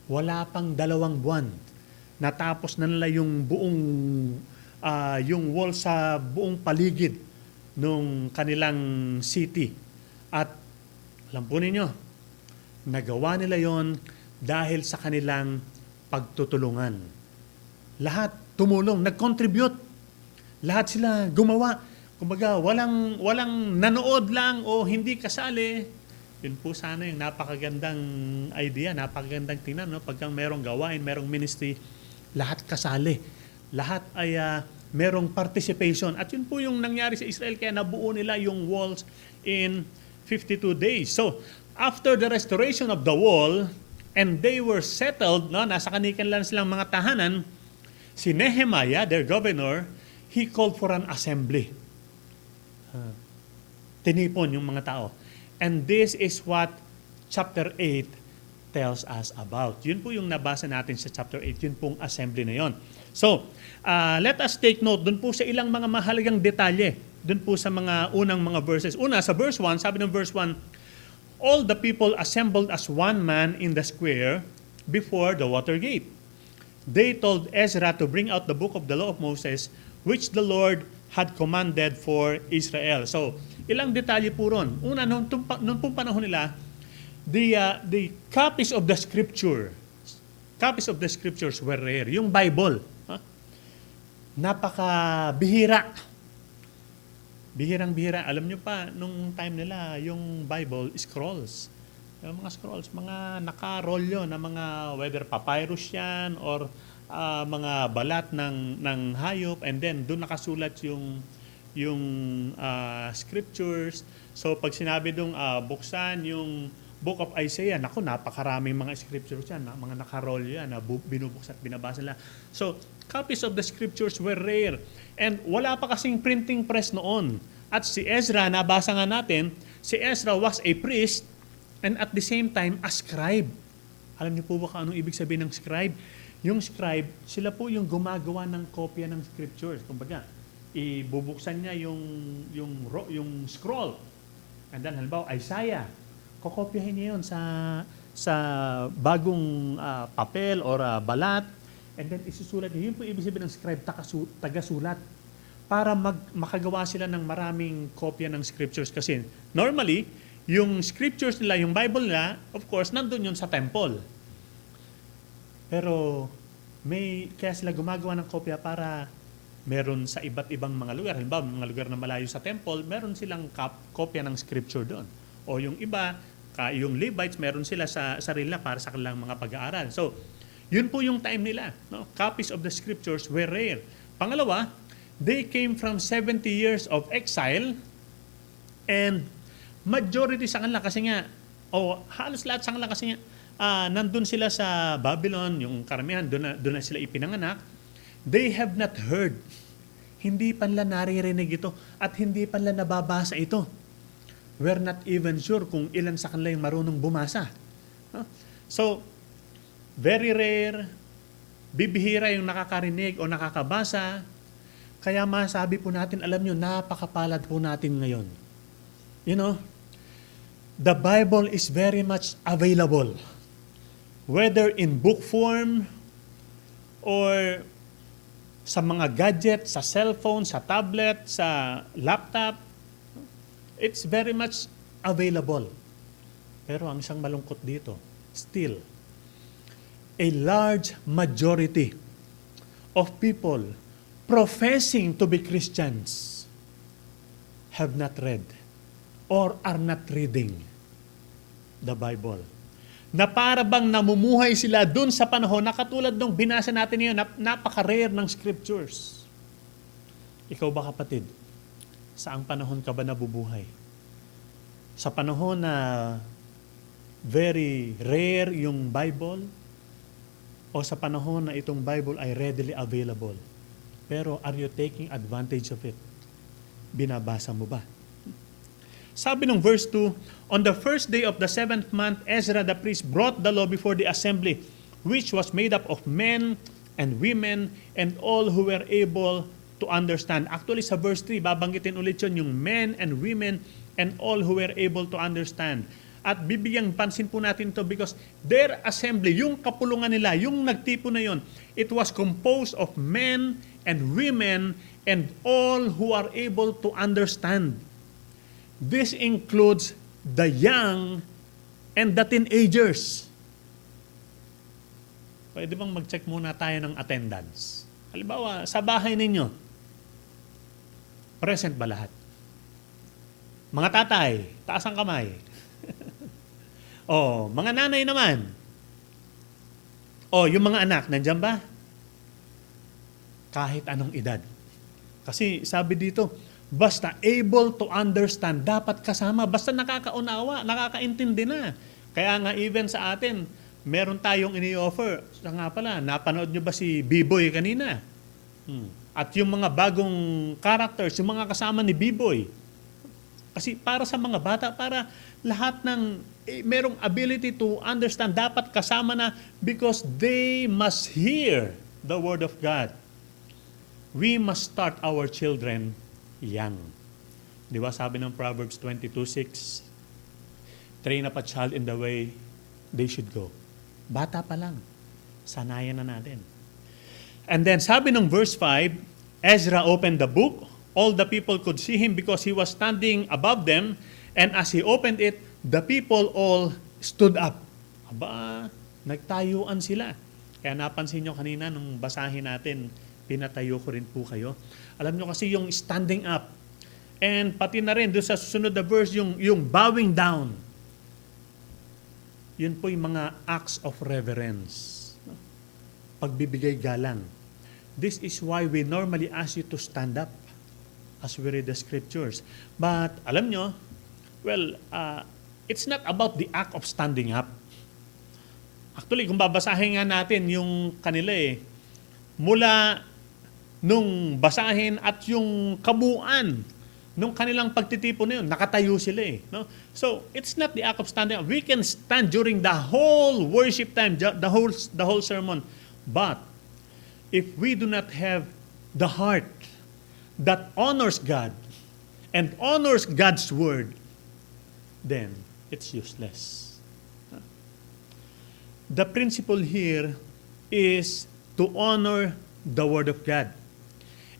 Wala pang 2 buwan. Natapos na nila yung buong yung wall sa buong paligid ng kanilang city. At alam po ninyo, nagawa nila yon dahil sa kanilang pagtutulungan. Lahat tumulong, nag-contribute. Lahat sila gumawa. Kumbaga, walang nanood lang o hindi kasali. Yun po sana yung napakagandang idea, napakagandang tingnan. No? Pagka merong gawain, merong ministry, lahat kasali. Lahat ay merong participation. At yun po yung nangyari sa Israel, kaya nabuo nila yung walls in 52 days. So, after the restoration of the wall, and they were settled, no, nasa kanikan lang silang mga tahanan, si Nehemiah, their governor, he called for an assembly. Tinipon yung mga tao. And this is what chapter 8 tells us about. Yun po yung nabasa natin sa chapter 8, yun pong assembly na yon. So, let us take note dun po sa ilang mga mahalagang detalye, dun po sa mga unang mga verses. Una, sa verse 1, sabi ng verse 1, all the people assembled as one man in the square before the water gate. They told Ezra to bring out the book of the law of Moses, which the Lord had commanded for Israel. So, ilang detalye po ron. Una, noong pong panahon nila, the copies of the scriptures were rare. Yung Bible, napakabihira. Bihirang-bihira. Alam nyo pa, nung time nila, yung Bible, scrolls. Yung mga scrolls, mga naka-rolyo na mga, whether papyrus yan or mga balat ng hayop, and then doon nakasulat yung scriptures. So pag sinabi dong buksan yung Book of Isaiah, naku, napakaraming mga scriptures yan, mga naka-rolyo yan, na binubuksan at binabasa nila. So copies of the scriptures were rare. And wala pa kasing printing press noon. At si Ezra, nabasa nga natin, si Ezra was a priest and at the same time, a scribe. Alam niyo po ba kung anong ibig sabihin ng scribe? Yung scribe, sila po yung gumagawa ng kopya ng scriptures. Kumbaga, ibubuksan niya yung scroll. And then, halimbawa, Isaiah, kokopyahin niya yun sa bagong papel or balat. And then, isusulat niya. Yun po ibig sabihin ng scribe, tagasulat. Para makagawa sila ng maraming kopya ng scriptures. Kasi, normally, yung scriptures nila, yung Bible nila, of course, nandun yun sa temple. Pero kaya sila gumagawa ng kopya para meron sa iba't ibang mga lugar. Halimbawa, mga lugar na malayo sa temple, meron silang kopya ng scripture doon. O yung iba, yung Levites, meron sila sa sarili para sa kanilang mga pag-aaral. So, yun po yung time nila. No? Copies of the scriptures were rare. Pangalawa, they came from 70 years of exile and majority sa kanila kasi nga, halos lahat sa kanila kasi nga, nandun sila sa Babylon, yung karamihan, doon na sila ipinanganak. They have not heard. Hindi pa nila naririnig ito at hindi pa nila nababasa ito. We're not even sure kung ilan sa kanila yung marunong bumasa. So, very rare, bibihira yung nakakarinig o nakakabasa. Kaya masabi po natin, alam nyo, napakapalad po natin ngayon. You know, the Bible is very much available. Whether in book form or sa mga gadget, sa cellphone, sa tablet, sa laptop, it's very much available. Pero ang isang malungkot dito, still, a large majority of people professing to be Christians have not read or are not reading the Bible. Na para bang namumuhay sila dun sa panahon na katulad nung binasa natin ngayon, napaka-rare ng scriptures. Ikaw ba kapatid, saang panahon ka ba nabubuhay? Sa panahon na very rare yung Bible o sa panahon na itong Bible ay readily available? Pero are you taking advantage of it? Binabasa mo ba? Sabi ng verse 2, on the first day of the 7th month, Ezra the priest brought the law before the assembly, which was made up of men and women and all who were able to understand. Actually, sa verse 3, babanggitin ulit yun, yung men and women and all who were able to understand. At bibigyang pansin po natin to because their assembly, yung kapulungan nila, yung nagtipo na yon, it was composed of men and women and all who are able to understand. This includes the young and the teenagers. Pwede bang mag-check muna tayo ng attendance? Halimbawa, sa bahay ninyo, present ba lahat? Mga tatay, taas ang kamay. Mga nanay naman. Yung mga anak, nandyan ba? Kahit anong edad. Kasi sabi dito, basta able to understand, dapat kasama. Basta nakakaunawa, nakakaintindi na. Kaya nga even sa atin, meron tayong ini-offer. Sa nga pala, napanood nyo ba si B-Boy kanina? At yung mga bagong characters, yung mga kasama ni B-Boy. Kasi para sa mga bata, para lahat ng merong ability to understand, dapat kasama na because they must hear the Word of God. We must start our children young. Di ba sabi ng Proverbs 22:6, train up a child in the way they should go. Bata pa lang. Sanayan na natin. And then sabi ng verse 5, Ezra opened the book All the people could see him because he was standing above them, and as he opened it, the people all stood up. Aba, nagtayuan sila. Kaya napansin nyo kanina nung basahin natin, pinatayo ko rin po kayo. Alam nyo kasi yung standing up, and pati na rin doon sa susunod na verse, yung bowing down. Yun po yung mga acts of reverence. Pagbibigay galang. This is why we normally ask you to stand up as we read the scriptures. But alam nyo, well, it's not about the act of standing up. Actually, kung babasahin nga natin yung kanila mula nung basahin at yung kabuuan nung kanilang pagtitipon na yun, nakatayo sila no? So, it's not the act of standing up. We can stand during the whole worship time, the whole sermon. But, if we do not have the heart that honors God and honors God's word, then it's useless. The principle here is to honor the word of God.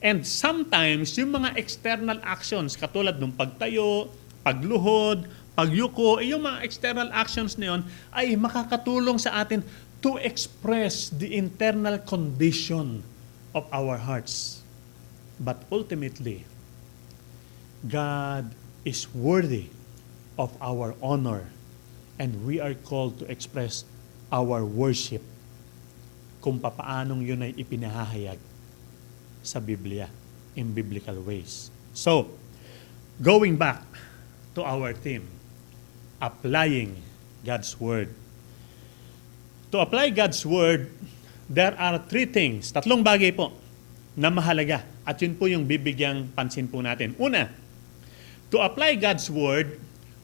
And sometimes, yung mga external actions, katulad ng pagtayo, pagluhod, pagyuko, yung mga external actions na yun, ay makakatulong sa atin to express the internal condition of our hearts. But ultimately, God is worthy of our honor, and we are called to express our worship kung papaanong yun ay ipinahahayag sa Biblia in biblical ways. So, going back to our theme, applying God's Word. To apply God's Word, there are three things, tatlong bagay po, na mahalaga. At yun po yung bibigyang pansin po natin. Una, to apply God's Word,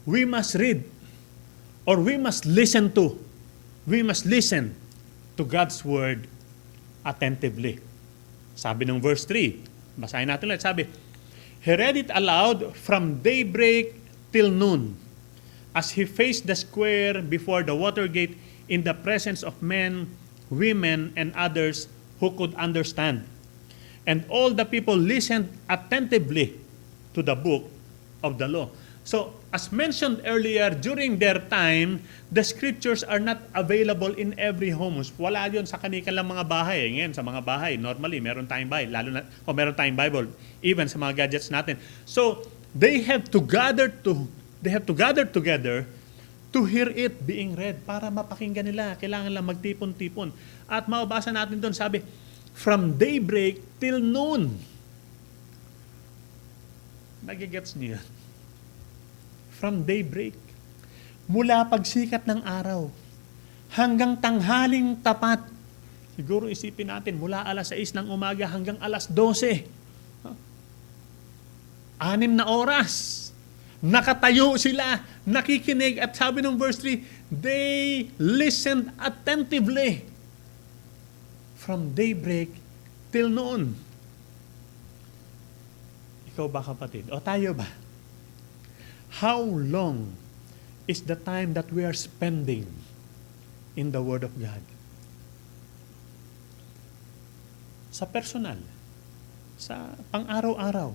we must read or we must listen to. We must listen to God's Word attentively. Sabi ng verse 3, basahin natin ulit, sabi, he read it aloud from daybreak till noon, as he faced the square before the water gate in the presence of men, women, and others who could understand. And all the people listened attentively to the book of the law. So, as mentioned earlier, during their time, the scriptures are not available in every home. Wala yun sa kanilang mga bahay. Ngayon, sa mga bahay, normally, meron tayong Bible, lalo na, o meron tayong Bible, even sa mga gadgets natin. So, they have to gather together to hear it being read para mapakinggan nila. Kailangan lang magtipon-tipon. At mababasa natin doon, sabi, from daybreak till noon. Nagigets niyo yan? From daybreak, mula pagsikat ng araw, hanggang tanghaling tapat. Siguro isipin natin, mula alas 6 ng umaga hanggang alas 12. 6 na oras. Nakatayo sila, nakikinig, at sabi ng verse 3, they listened attentively from daybreak till noon. Ikaw ba, kapatid? O tayo ba? How long is the time that we are spending in the Word of God? Sa personal, sa pang-araw-araw.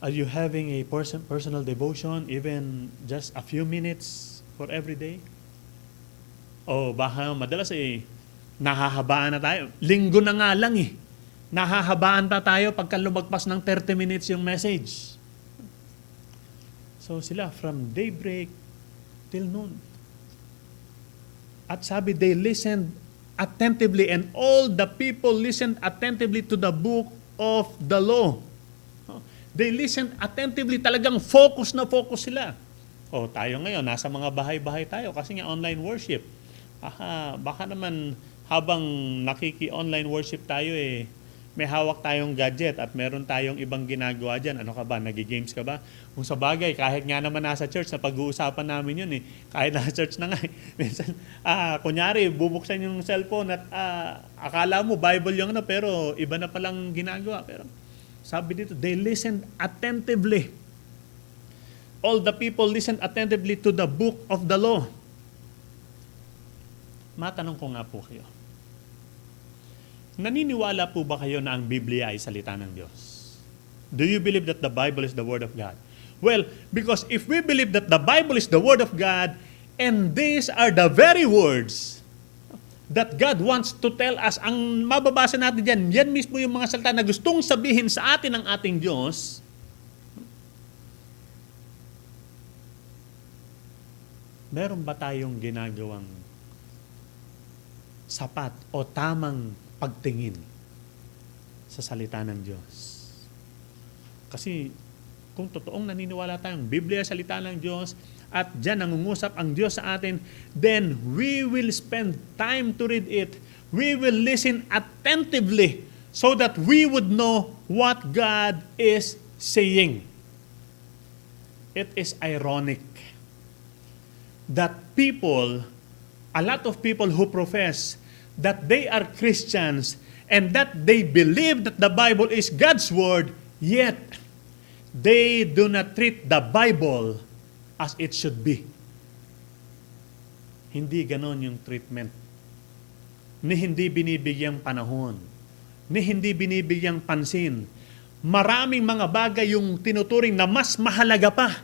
Are you having a personal devotion, even just a few minutes for every day? O baka madalas nahahabaan na tayo. Linggo na nga lang nahahabaan pa tayo pagka lumagpas ng 30 minutes yung message. So sila, from daybreak till noon. At sabi, they listened attentively, and all the people listened attentively to the book of the law. They listened attentively, talagang focus na focus sila. O tayo ngayon, nasa mga bahay-bahay tayo kasi nga online worship. Baka naman habang nakiki-online worship tayo may hawak tayong gadget at meron tayong ibang ginagawa dyan. Ano ka ba? Nagi-games ka ba? Kung sa bagay, kahit nga naman nasa church, na pag-uusapan namin yun kahit nasa church na nga minsan, kunyari, bubuksan yung cellphone at akala mo Bible yung pero iba na palang ginagawa. Pero sabi dito, they listened attentively. All the people listened attentively to the book of the law. Matanong ko nga po kayo. Naniniwala po ba kayo na ang Biblia ay salita ng Diyos? Do you believe that the Bible is the Word of God? Well, because if we believe that the Bible is the Word of God, and these are the very words that God wants to tell us, ang mababasa natin dyan, yan mismo yung mga salita na gustong sabihin sa atin ng ating Diyos, meron ba tayong ginagawang sapat o tamang pagtingin sa salita ng Diyos? Kasi kung totoong naniniwala tayong Biblia, salita ng Diyos, at dyan nangungusap ang Diyos sa atin, then we will spend time to read it. We will listen attentively so that we would know what God is saying. It is ironic that people, a lot of people who profess that they are Christians and that they believe that the Bible is God's Word, yet they do not treat the Bible as it should be. Hindi ganon yung treatment. Ni hindi binibigyang panahon. Ni hindi binibigyang pansin. Maraming mga bagay yung tinuturing na mas mahalaga pa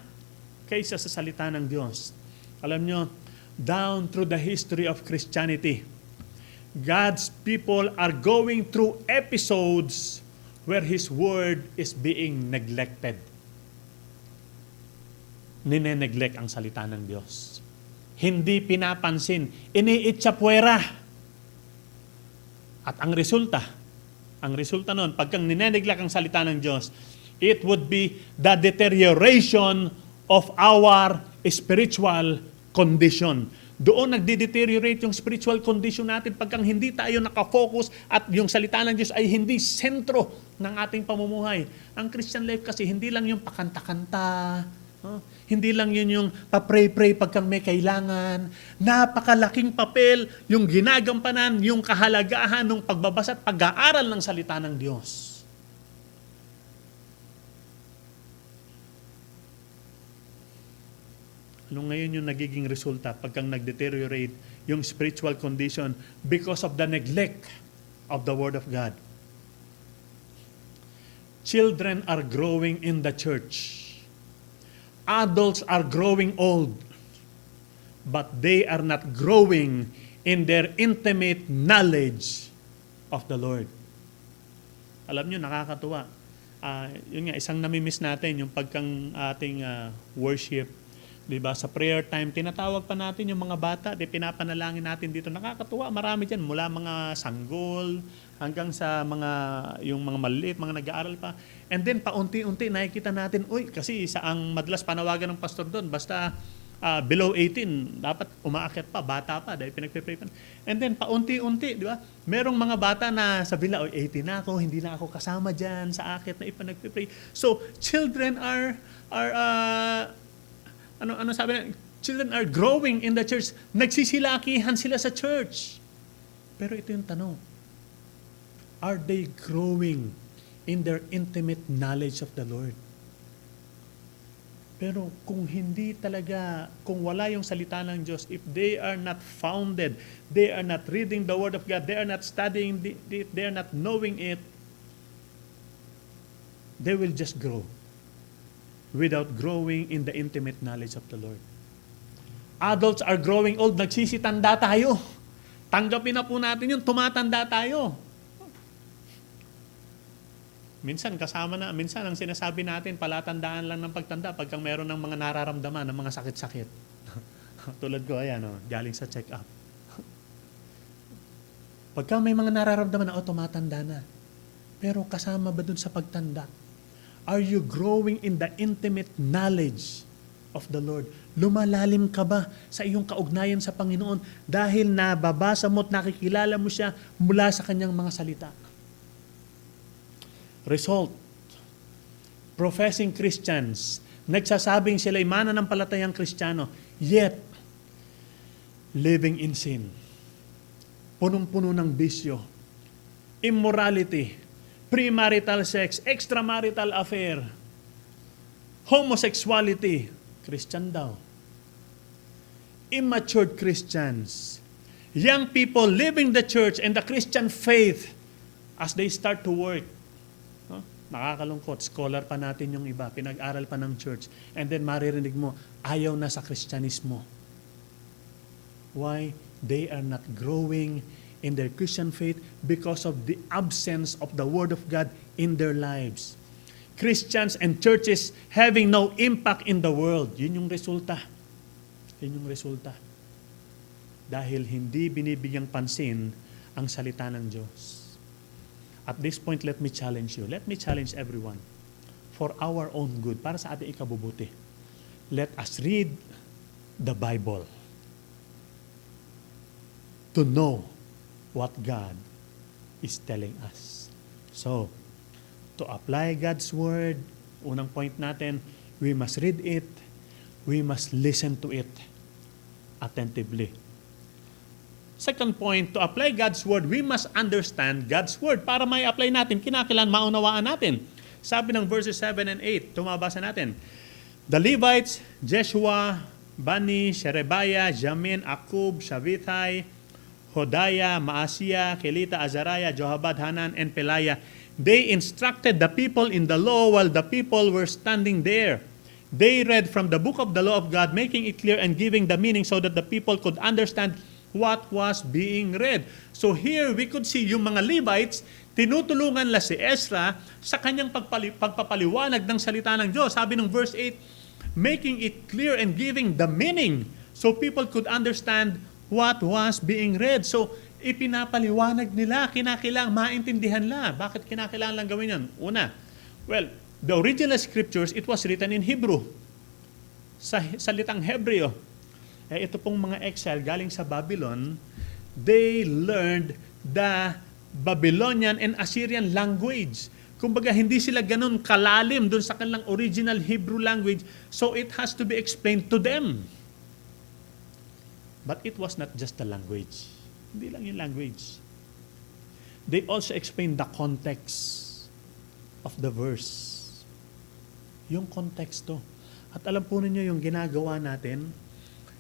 kaysa sa salita ng Diyos. Alam nyo, down through the history of Christianity, God's people are going through episodes where His Word is being neglected. Nineneglect ang salita ng Diyos. Hindi pinapansin. Iniitsapwera. At ang resulta nun, pagkang nineneglect ang salita ng Diyos, it would be the deterioration of our spiritual condition. Doon nagde-deteriorate yung spiritual condition natin pagkang hindi tayo nakafocus at yung salita ng Diyos ay hindi sentro ng ating pamumuhay. Ang Christian life kasi hindi lang yung pakanta-kanta, hindi lang yun yung pa-pray-pray pagkang may kailangan. Napakalaking papel yung ginagampanan, yung kahalagahan ng pagbabasa at pag-aaral ng salita ng Diyos. Ano ngayon yung nagiging resulta pagkang nag-deteriorate yung spiritual condition because of the neglect of the Word of God? Children are growing in the church. Adults are growing old. But they are not growing in their intimate knowledge of the Lord. Alam nyo, nakakatuwa. Yun nga, isang namimiss natin, yung pagkang ating worship. Diba? Sa prayer time, tinatawag pa natin yung mga bata, pinapanalangin natin dito. Nakakatuwa, marami dyan, mula mga sanggol, hanggang sa yung mga maliliit, mga nag-aaral pa. And then, paunti-unti, nakikita natin, kasi ang madalas panawagan ng pastor doon, basta below 18, dapat umaakyat pa, bata pa, dahil pinagpipray pa. And then, paunti-unti, di ba? Merong mga bata na sabi nila, 18 na ako, hindi na ako kasama dyan sa akyat na ipanagpipray. So, children children are growing in the church. Nagsisilakihan sila sa church. Pero ito yung tanong. Are they growing in their intimate knowledge of the Lord? Pero kung hindi talaga, kung wala yung salita ng Diyos, if they are not founded, they are not reading the Word of God, they are not studying it, they are not knowing it, they will just grow without growing in the intimate knowledge of the Lord. Adults are growing old, nagsisitanda tayo. Tanggapin na po natin yun, tumatanda tayo. Minsan minsan ang sinasabi natin, palatandaan lang ng pagtanda pagkang meron ng mga nararamdaman, ng mga sakit-sakit. Tulad ko, galing sa check-up. Pagka may mga nararamdaman na, tumatanda na. Pero kasama ba dun sa pagtanda? Are you growing in the intimate knowledge of the Lord? Lumalalim ka ba sa iyong kaugnayan sa Panginoon dahil nababasa mo at nakikilala mo siya mula sa kanyang mga salita? Result, professing Christians, nagsasabing sila'y mananampalatayang Kristiyano, yet living in sin. Punong-puno ng bisyo, immorality, premarital sex, extramarital affair, homosexuality, Christian daw. Immature Christians, young people leaving the church and the Christian faith as they start to work. Nakakalungkot, scholar pa natin yung iba, pinag-aral pa ng church, and then maririnig mo, ayaw na sa Kristyanismo. Why? They are not growing in their Christian faith because of the absence of the Word of God in their lives. Christians and churches having no impact in the world. Yun yung resulta. Yun yung resulta. Dahil hindi binibigyang pansin ang salita ng Diyos. At this point, let me challenge you. Let me challenge everyone. For our own good, para sa ating ikabubuti. Let us read the Bible to know what God is telling us. So, to apply God's Word, unang point natin, we must read it, we must listen to it attentively. Second point, to apply God's Word, we must understand God's Word. Para may apply natin, kinakailangan maunawaan natin. Sabi ng verses 7 and 8, tumabasa natin. The Levites, Jeshua, Bani, Sherebiah, Jamin, Akub, Shavithai, Hodaya, Maasiyah, Kelita, Azariah, Johabad, Hanan, and Pelaiah. They instructed the people in the law while the people were standing there. They read from the book of the law of God, making it clear and giving the meaning so that the people could understand what was being read. So here we could see yung mga Levites, tinutulungan la si Ezra sa kanyang pagpapaliwanag ng salita ng Diyos. Sabi ng verse 8, making it clear and giving the meaning so people could understand what was being read. So ipinapaliwanag nila, kinakailangan maintindihan nila. Bakit kinakailangan lang gawin yan? Una, well, the original scriptures, it was written in Hebrew. Sa salitang Hebreo. Ito pong mga exile galing sa Babylon, they learned the Babylonian and Assyrian language. Kumbaga, hindi sila ganun kalalim dun sa kanilang original Hebrew language, so it has to be explained to them. But it was not just the language. Hindi lang yung language. They also explained the context of the verse. Yung konteksto. At alam po ninyo yung ginagawa natin,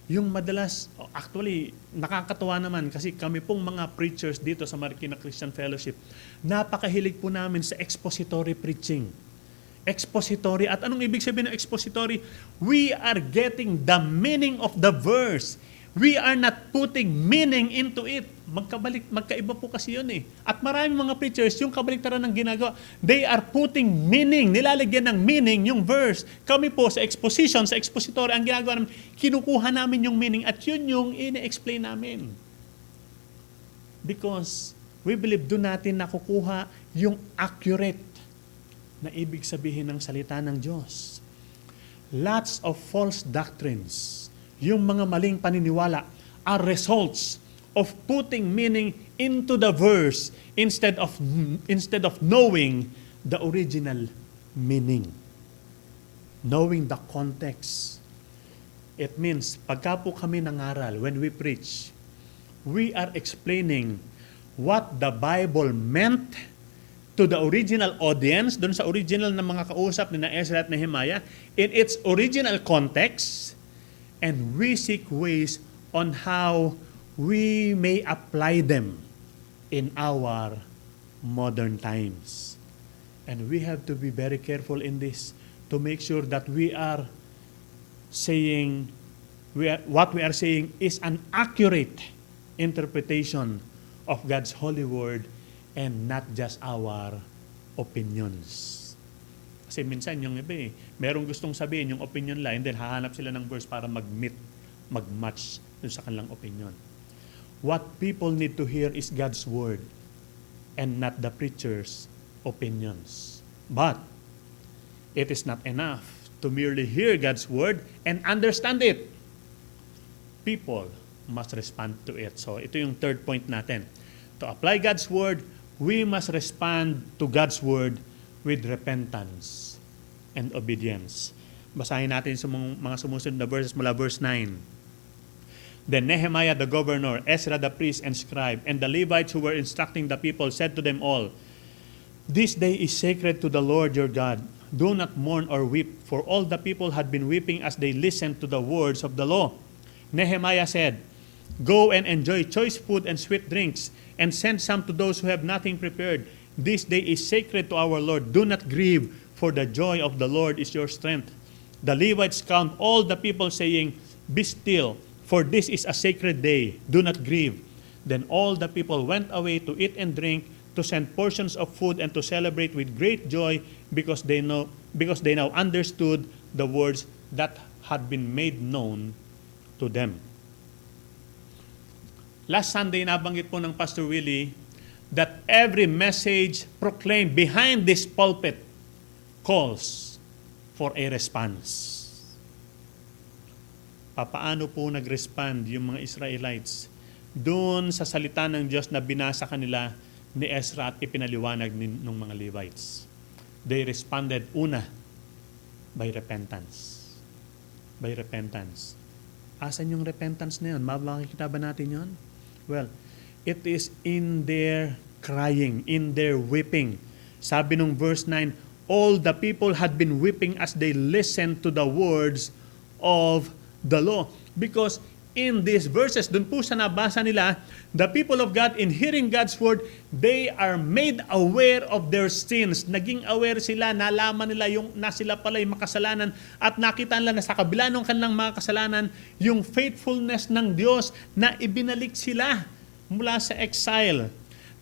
yung madalas, actually, nakakatawa naman kasi kami pong mga preachers dito sa Marikina Christian Fellowship, napakahilig po namin sa expository preaching. Expository. At anong ibig sabihin ng expository? We are getting the meaning of the verse. We are not putting meaning into it. Magkaiba po kasi yun eh. At maraming mga preachers, yung kabaliktaran ng ginagawa, they are putting meaning, nilalagyan ng meaning yung verse. Kami po sa exposition, sa expository, ang ginagawa namin, kinukuha namin yung meaning at yun yung ine-explain namin. Because we believe doon natin nakukuha yung accurate na ibig sabihin ng salita ng Diyos. Lots of false doctrines, yung mga maling paniniwala, are results of putting meaning into the verse instead of knowing the original meaning. Knowing the context. It means, pagka po kami nangaral, when we preach, we are explaining what the Bible meant to the original audience, dun sa original na mga kausap ni Ezra at Nehemiah, in its original context, and we seek ways on how we may apply them in our modern times. And we have to be very careful in this to make sure that we are saying, what we are saying is an accurate interpretation of God's holy word and not just our opinions. Kasi minsan yung iba merong gustong sabihin yung opinion lang and then hahanap sila ng verse para mag-match dun sa kanilang opinion. What people need to hear is God's word and not the preacher's opinions. But it is not enough to merely hear God's word and understand it. People must respond to it. So ito yung third point natin. To apply God's word, we must respond to God's word with repentance and obedience. Basahin natin sa mga sumusunod na verses mula verse 9. Then Nehemiah the governor, Ezra the priest and scribe, and the Levites who were instructing the people said to them all, "This day is sacred to the Lord your God. Do not mourn or weep, for all the people had been weeping as they listened to the words of the law." Nehemiah said, "Go and enjoy choice food and sweet drinks, and send some to those who have nothing prepared. This day is sacred to our Lord. Do not grieve, for the joy of the Lord is your strength. The Levites calmed all the people, saying, Be still, for this is a sacred day. Do not grieve. Then all the people went away to eat and drink, to send portions of food, and to celebrate with great joy, because they now understood the words that had been made known to them. Last Sunday, nabanggit po ng Pastor Willie that every message proclaimed behind this pulpit calls for a response. Papaano po nag-respond yung mga Israelites doon sa salita ng Diyos na binasa kanila ni Ezra at ipinaliwanag ng mga Levites? They responded una by repentance. By repentance. Asan yung repentance na yun? Makikita ba natin yun? Well, it is in their crying, in their weeping. Sabi nung verse 9, all the people had been weeping as they listened to the words of the law. Because in these verses, dun po sa nabasa nila, the people of God, in hearing God's word, they are made aware of their sins. Naging aware sila, nalaman nila yung na sila pala yung makasalanan, at nakita nila na sa kabila ng kanilang mga kasalanan, yung faithfulness ng Diyos na ibinalik sila mula sa exile.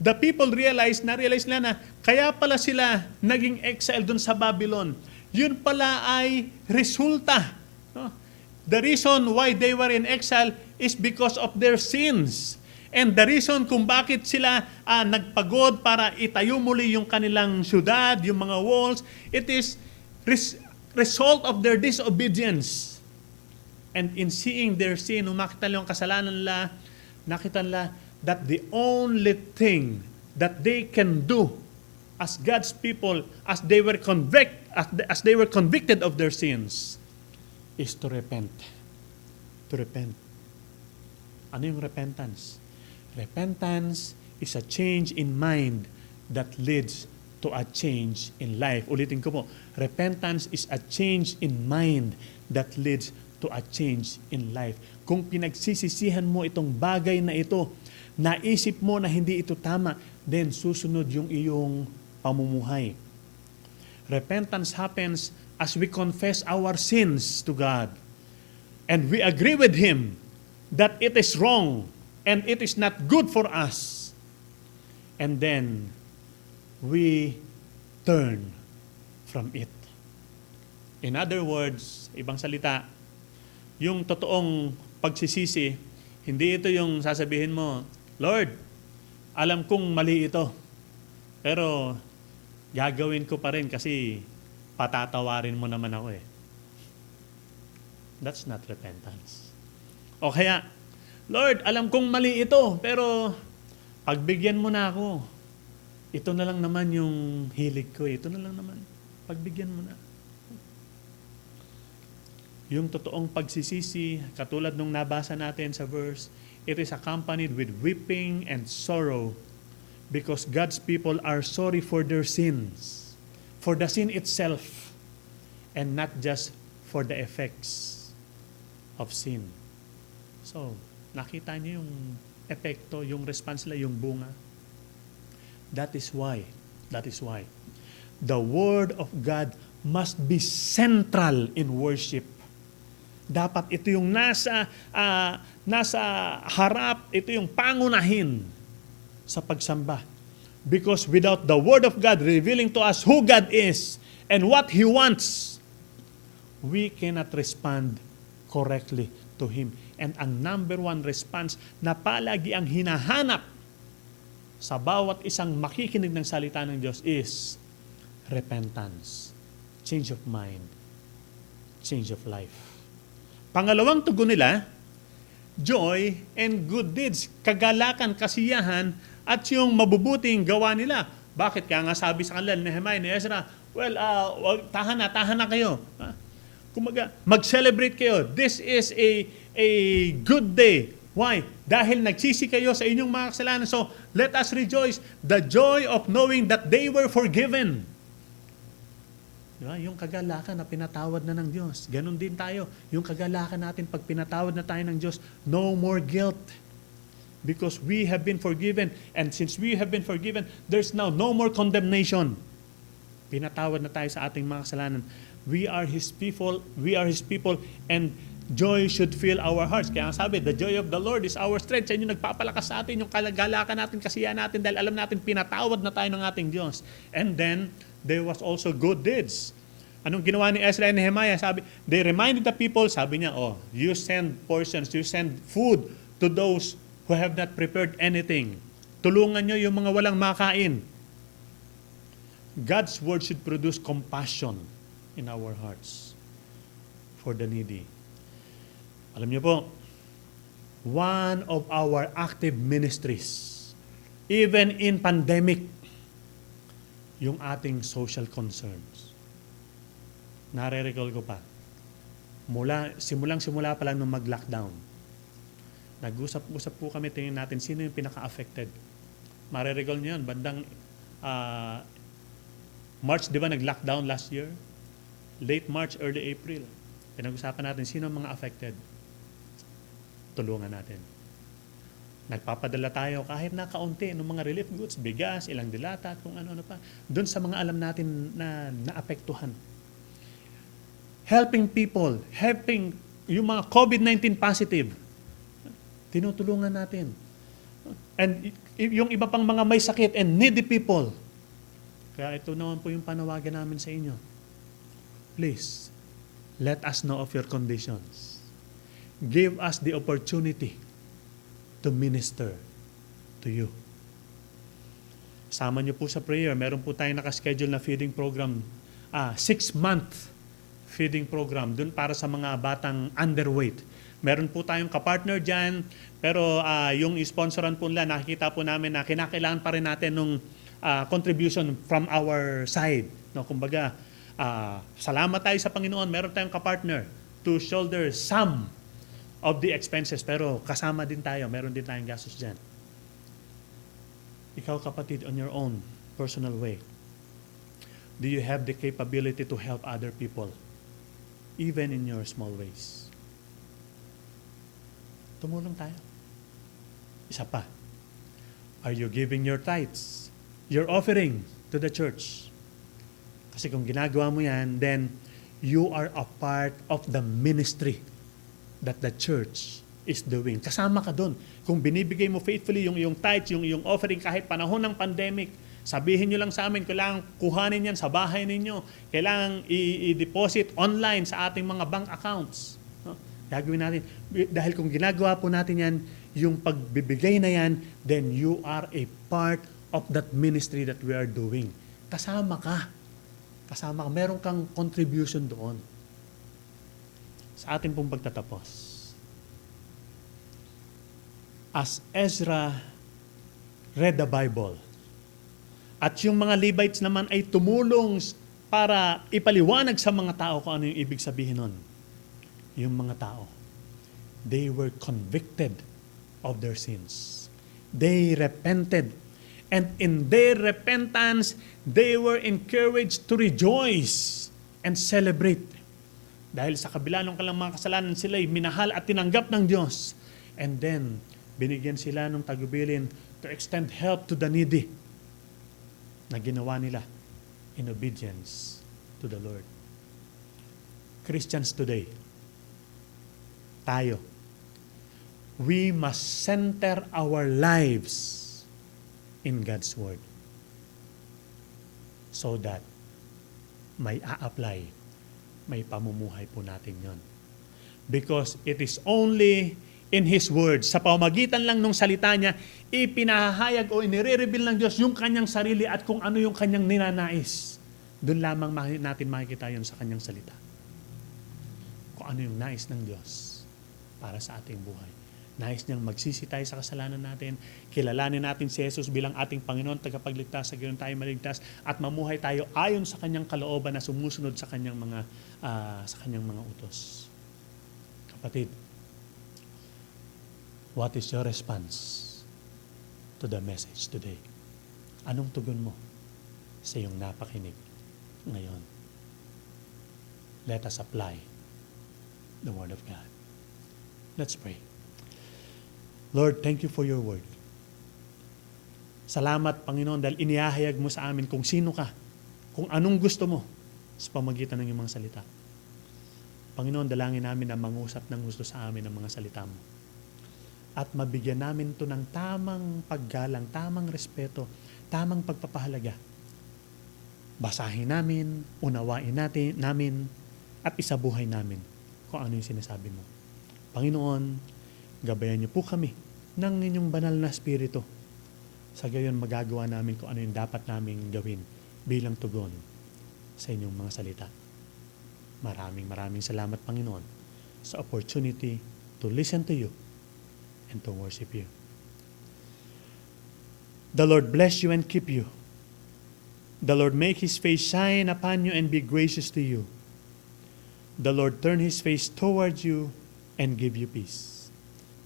The people na-realize nila na kaya pala sila naging exile dun sa Babylon. Yun pala ay resulta. No? The reason why they were in exile is because of their sins. And the reason kung bakit sila nagpagod para itayo muli yung kanilang syudad, yung mga walls, it is result of their disobedience. And in seeing their sin, nung makita nila yung kasalanan nila, nakita nila that the only thing that they can do as God's people, as they were convicted of their sins, is to repent. To repent. Ano yung repentance? Repentance is a change in mind that leads to a change in life. Ulitin ko po, repentance is a change in mind that leads to a change in life. Kung pinagsisisihan mo itong bagay na ito, naisip mo na hindi ito tama, then susunod yung iyong pamumuhay. Repentance happens as we confess our sins to God. And we agree with Him that it is wrong and it is not good for us. And then we turn from it. In other words, ibang salita, yung totoong pagsisisi, hindi ito yung sasabihin mo, Lord, alam kong mali ito, pero gagawin ko pa rin kasi patatawarin mo naman ako eh. That's not repentance. O kaya, Lord, alam kong mali ito, pero pagbigyan mo na ako. Ito na lang naman yung hilig ko. Ito na lang naman. Pagbigyan mo na. Yung totoong pagsisisi, katulad nung nabasa natin sa verse, it is accompanied with weeping and sorrow because God's people are sorry for their sins, for the sin itself, and not just for the effects of sin. So, nakita niyo yung epekto, yung response nila, yung bunga. That is why the Word of God must be central in worship. Dapat ito yung nasa harap, ito yung pangunahin sa pagsamba. Because without the Word of God revealing to us who God is and what He wants, we cannot respond correctly to Him. And ang number one response na palagi ang hinahanap sa bawat isang makikinig ng salita ng Diyos is repentance, change of mind, change of life. Pangalawang tugon nila, joy and good deeds, kagalakan, kasiyahan, at yung mabubuting gawa nila. Bakit? Kaya nga sabi sa kanila, Nehemiah, ni Ezra, well, tahan na kayo. Kumaga, mag-celebrate kayo. This is a good day. Why? Dahil nagsisi kayo sa inyong mga kasalanan. So, let us rejoice. The joy of knowing that they were forgiven. Diba? Yung kagalakan na pinatawad na ng Diyos. Ganon din tayo. Yung kagalakan natin pag pinatawad na tayo ng Diyos, no more guilt. because we have been forgiven. And since we have been forgiven, there's now no more condemnation. Pinatawad na tayo sa ating mga kasalanan. We are His people, and joy should fill our hearts. Kaya ang sabi, the joy of the Lord is our strength. Sa inyo nagpapalakas sa atin, yung kalagalakan natin, kasiyahan natin, dahil alam natin, pinatawad na tayo ng ating Diyos. And then, there was also good deeds. Anong ginawa ni Ezra and Nehemiah? Sabi, they reminded the people, sabi niya, you send portions, you send food to those who have not prepared anything. Tulungan nyo yung mga walang makain. God's word should produce compassion in our hearts for the needy. Alam niyo po, one of our active ministries, even in pandemic, yung ating social concerns. Nare-recall ko pa, simula pa lang nung mag-lockdown, nag-usap po kami, tingin natin sino yung pinaka-affected. Mare-recall niyo yun, bandang March, di ba nag-lockdown last year? Late March, early April. Pinag-usapan natin sino ang mga affected. Tulungan natin. Nagpapadala tayo kahit na kaunti ng mga relief goods, bigas, ilang dilata, at kung ano-ano pa. Doon sa mga alam natin na naapektuhan. Helping people, helping yung mga COVID-19 positive. Tinutulungan natin. And yung iba pang mga may sakit and needy people. Kaya ito naman po yung panawagan namin sa inyo. Please, let us know of your conditions. Give us the opportunity to minister to you. Sama niyo po sa prayer. Meron po tayong nakaschedule na feeding program. 6-month feeding program dun para sa mga batang underweight. Meron po tayong kapartner dyan, pero yung sponsoran po nila, nakikita po namin na kinakailangan pa rin natin nung contribution from our side. No, kumbaga, salamat tayo sa Panginoon, meron tayong kapartner to shoulder some of the expenses, pero kasama din tayo, meron din tayong gastos dyan. Ikaw kapatid, on your own personal way, do you have the capability to help other people, even in your small ways? Tumulong tayo. Isa pa, are you giving your tithes, your offering to the church? Kasi kung ginagawa mo yan, then you are a part of the ministry that the church is doing. Kasama ka doon. Kung binibigay mo faithfully yung tithes, yung offering kahit panahon ng pandemic, sabihin nyo lang sa amin, kailangan kuhanin yan sa bahay ninyo. Kailangan i-deposit online sa ating mga bank accounts. No? Gagawin natin. Dahil kung ginagawa po natin yan, yung pagbibigay na yan, then you are a part of that ministry that we are doing. Kasama ka. Kasama ka. Meron kang contribution doon. Sa ating pong pagtatapos. As Ezra read the Bible, at yung mga Levites naman ay tumulong para ipaliwanag sa mga tao kung ano yung ibig sabihin nun. Yung mga tao, they were convicted of their sins. They repented. And in their repentance, they were encouraged to rejoice and celebrate. Dahil sa kabila ng kanilang mga kasalanan, sila'y minahal at tinanggap ng Diyos. And then, binigyan sila ng tagubilin to extend help to the needy na ginawa nila in obedience to the Lord. Christians today, tayo, we must center our lives in God's Word so that may a-apply, may pamumuhay po natin yon. Because it is only in His Word, sa pamamagitan lang ng salita niya, ipinahayag o inire-reveal ng Diyos yung kanyang sarili at kung ano yung kanyang ninanais. Doon lamang natin makikita yun sa kanyang salita. Kung ano yung nais ng Diyos para sa ating buhay. Nais niyang magsisi tayo sa kasalanan natin, kilalanin natin si Jesus bilang ating Panginoon, tagapagligtas, sa gayon tayo maligtas, at mamuhay tayo ayon sa kanyang kalooban na sumusunod sa kanyang mga utos. Kapatid, what is your response to the message today? Anong tugon mo sa iyong napakinig ngayon? Let us apply the Word of God. Let's pray. Lord, thank you for your word. Salamat, Panginoon, dahil inihahayag mo sa amin kung sino ka, kung anong gusto mo sa pamagitan ng iyong mga salita. Panginoon, dalangin namin na mangusap ng gusto sa amin ng mga salita mo. At mabigyan namin to ng tamang paggalang, tamang respeto, tamang pagpapahalaga. Basahin namin, unawain namin, at isabuhay namin kung ano yung sinasabi mo. Panginoon, gabayan niyo po kami ng inyong banal na spirito. Sa gayon, magagawa namin kung ano yung dapat namin gawin bilang tugon sa inyong mga salita. Maraming salamat, Panginoon, sa opportunity to listen to you and to worship you. The Lord bless you and keep you. The Lord make His face shine upon you and be gracious to you. The Lord turn His face towards you and give you peace.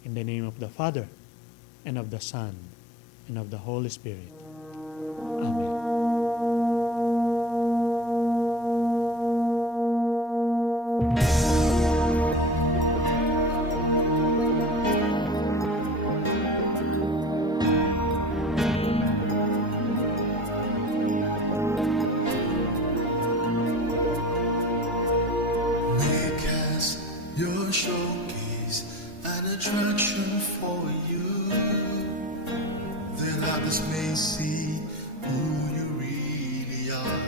In the name of the Father, and of the Son, and of the Holy Spirit. Amen. Make us your showcase, an attraction for you. Then others may see who you really are,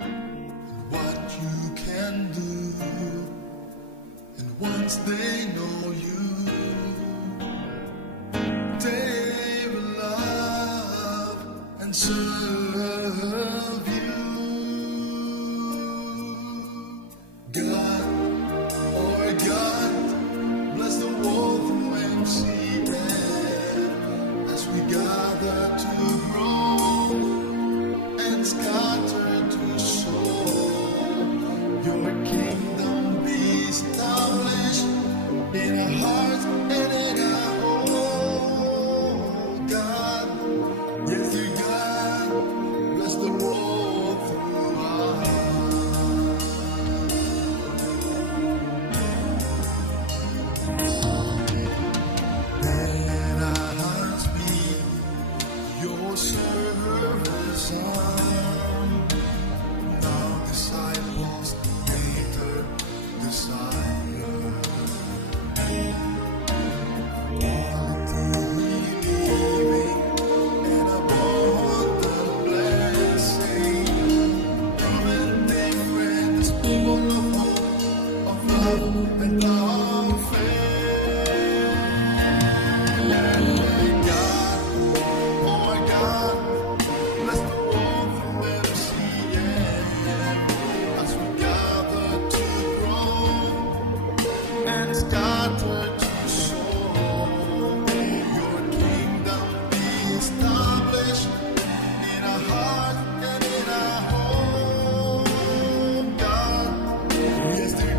and what you can do. And once they know you, they will love and serve you. God, oh God, bless the world through MCM as we gather to grow and scatter to sow. Your kingdom be established in our hearts and in our home. God, yes, dear God, bless the world through our Let our hearts be your service arm. Now disciples later desire. Believing in abundant blessing. From indifference, full of hope, of love and of faith.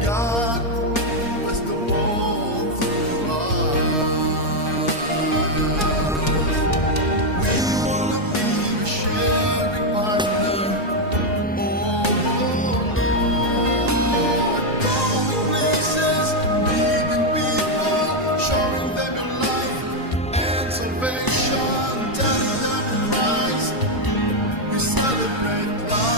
God, bless the world through we wanna be a sharing partner. Going places, meeting people, showing them your life and salvation, telling them Christ. We celebrate life.